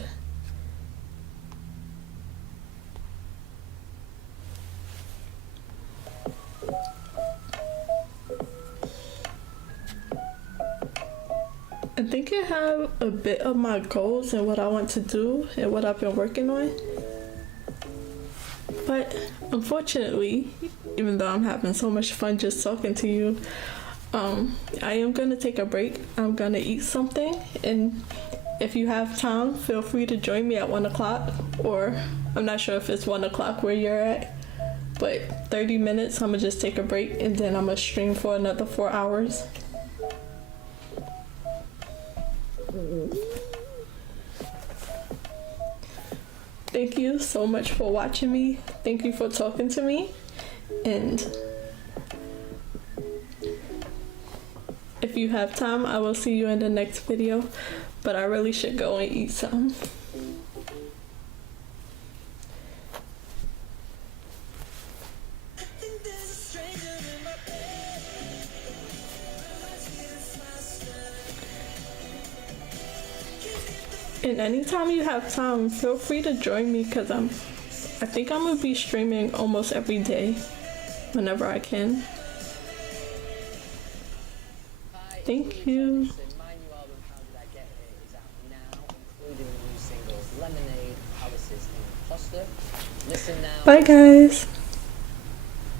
I think it have a bit of my goals and what I want to do and what I've been working on. But unfortunately, even though I'm having so much fun just talking to you, I am gonna take a break. I'm gonna eat something, and if you have time, feel free to join me at 1 o'clock, or I'm not sure if it's 1 o'clock where you're at, but 30 minutes, I'm gonna just take a break, and then I'm gonna stream for another 4 hours. Thank you so much for watching me. Thank you for talking to me, and if you have time, I will see you in the next video, but I really should go and eat some. And anytime you have time, feel free to join me, because I think I'm gonna be streaming almost every day whenever I can. Thank you. My new album, How Did I Get Here, is out now, including the new singles Lemonade, Alice's Imposter. Listen now. Bye guys.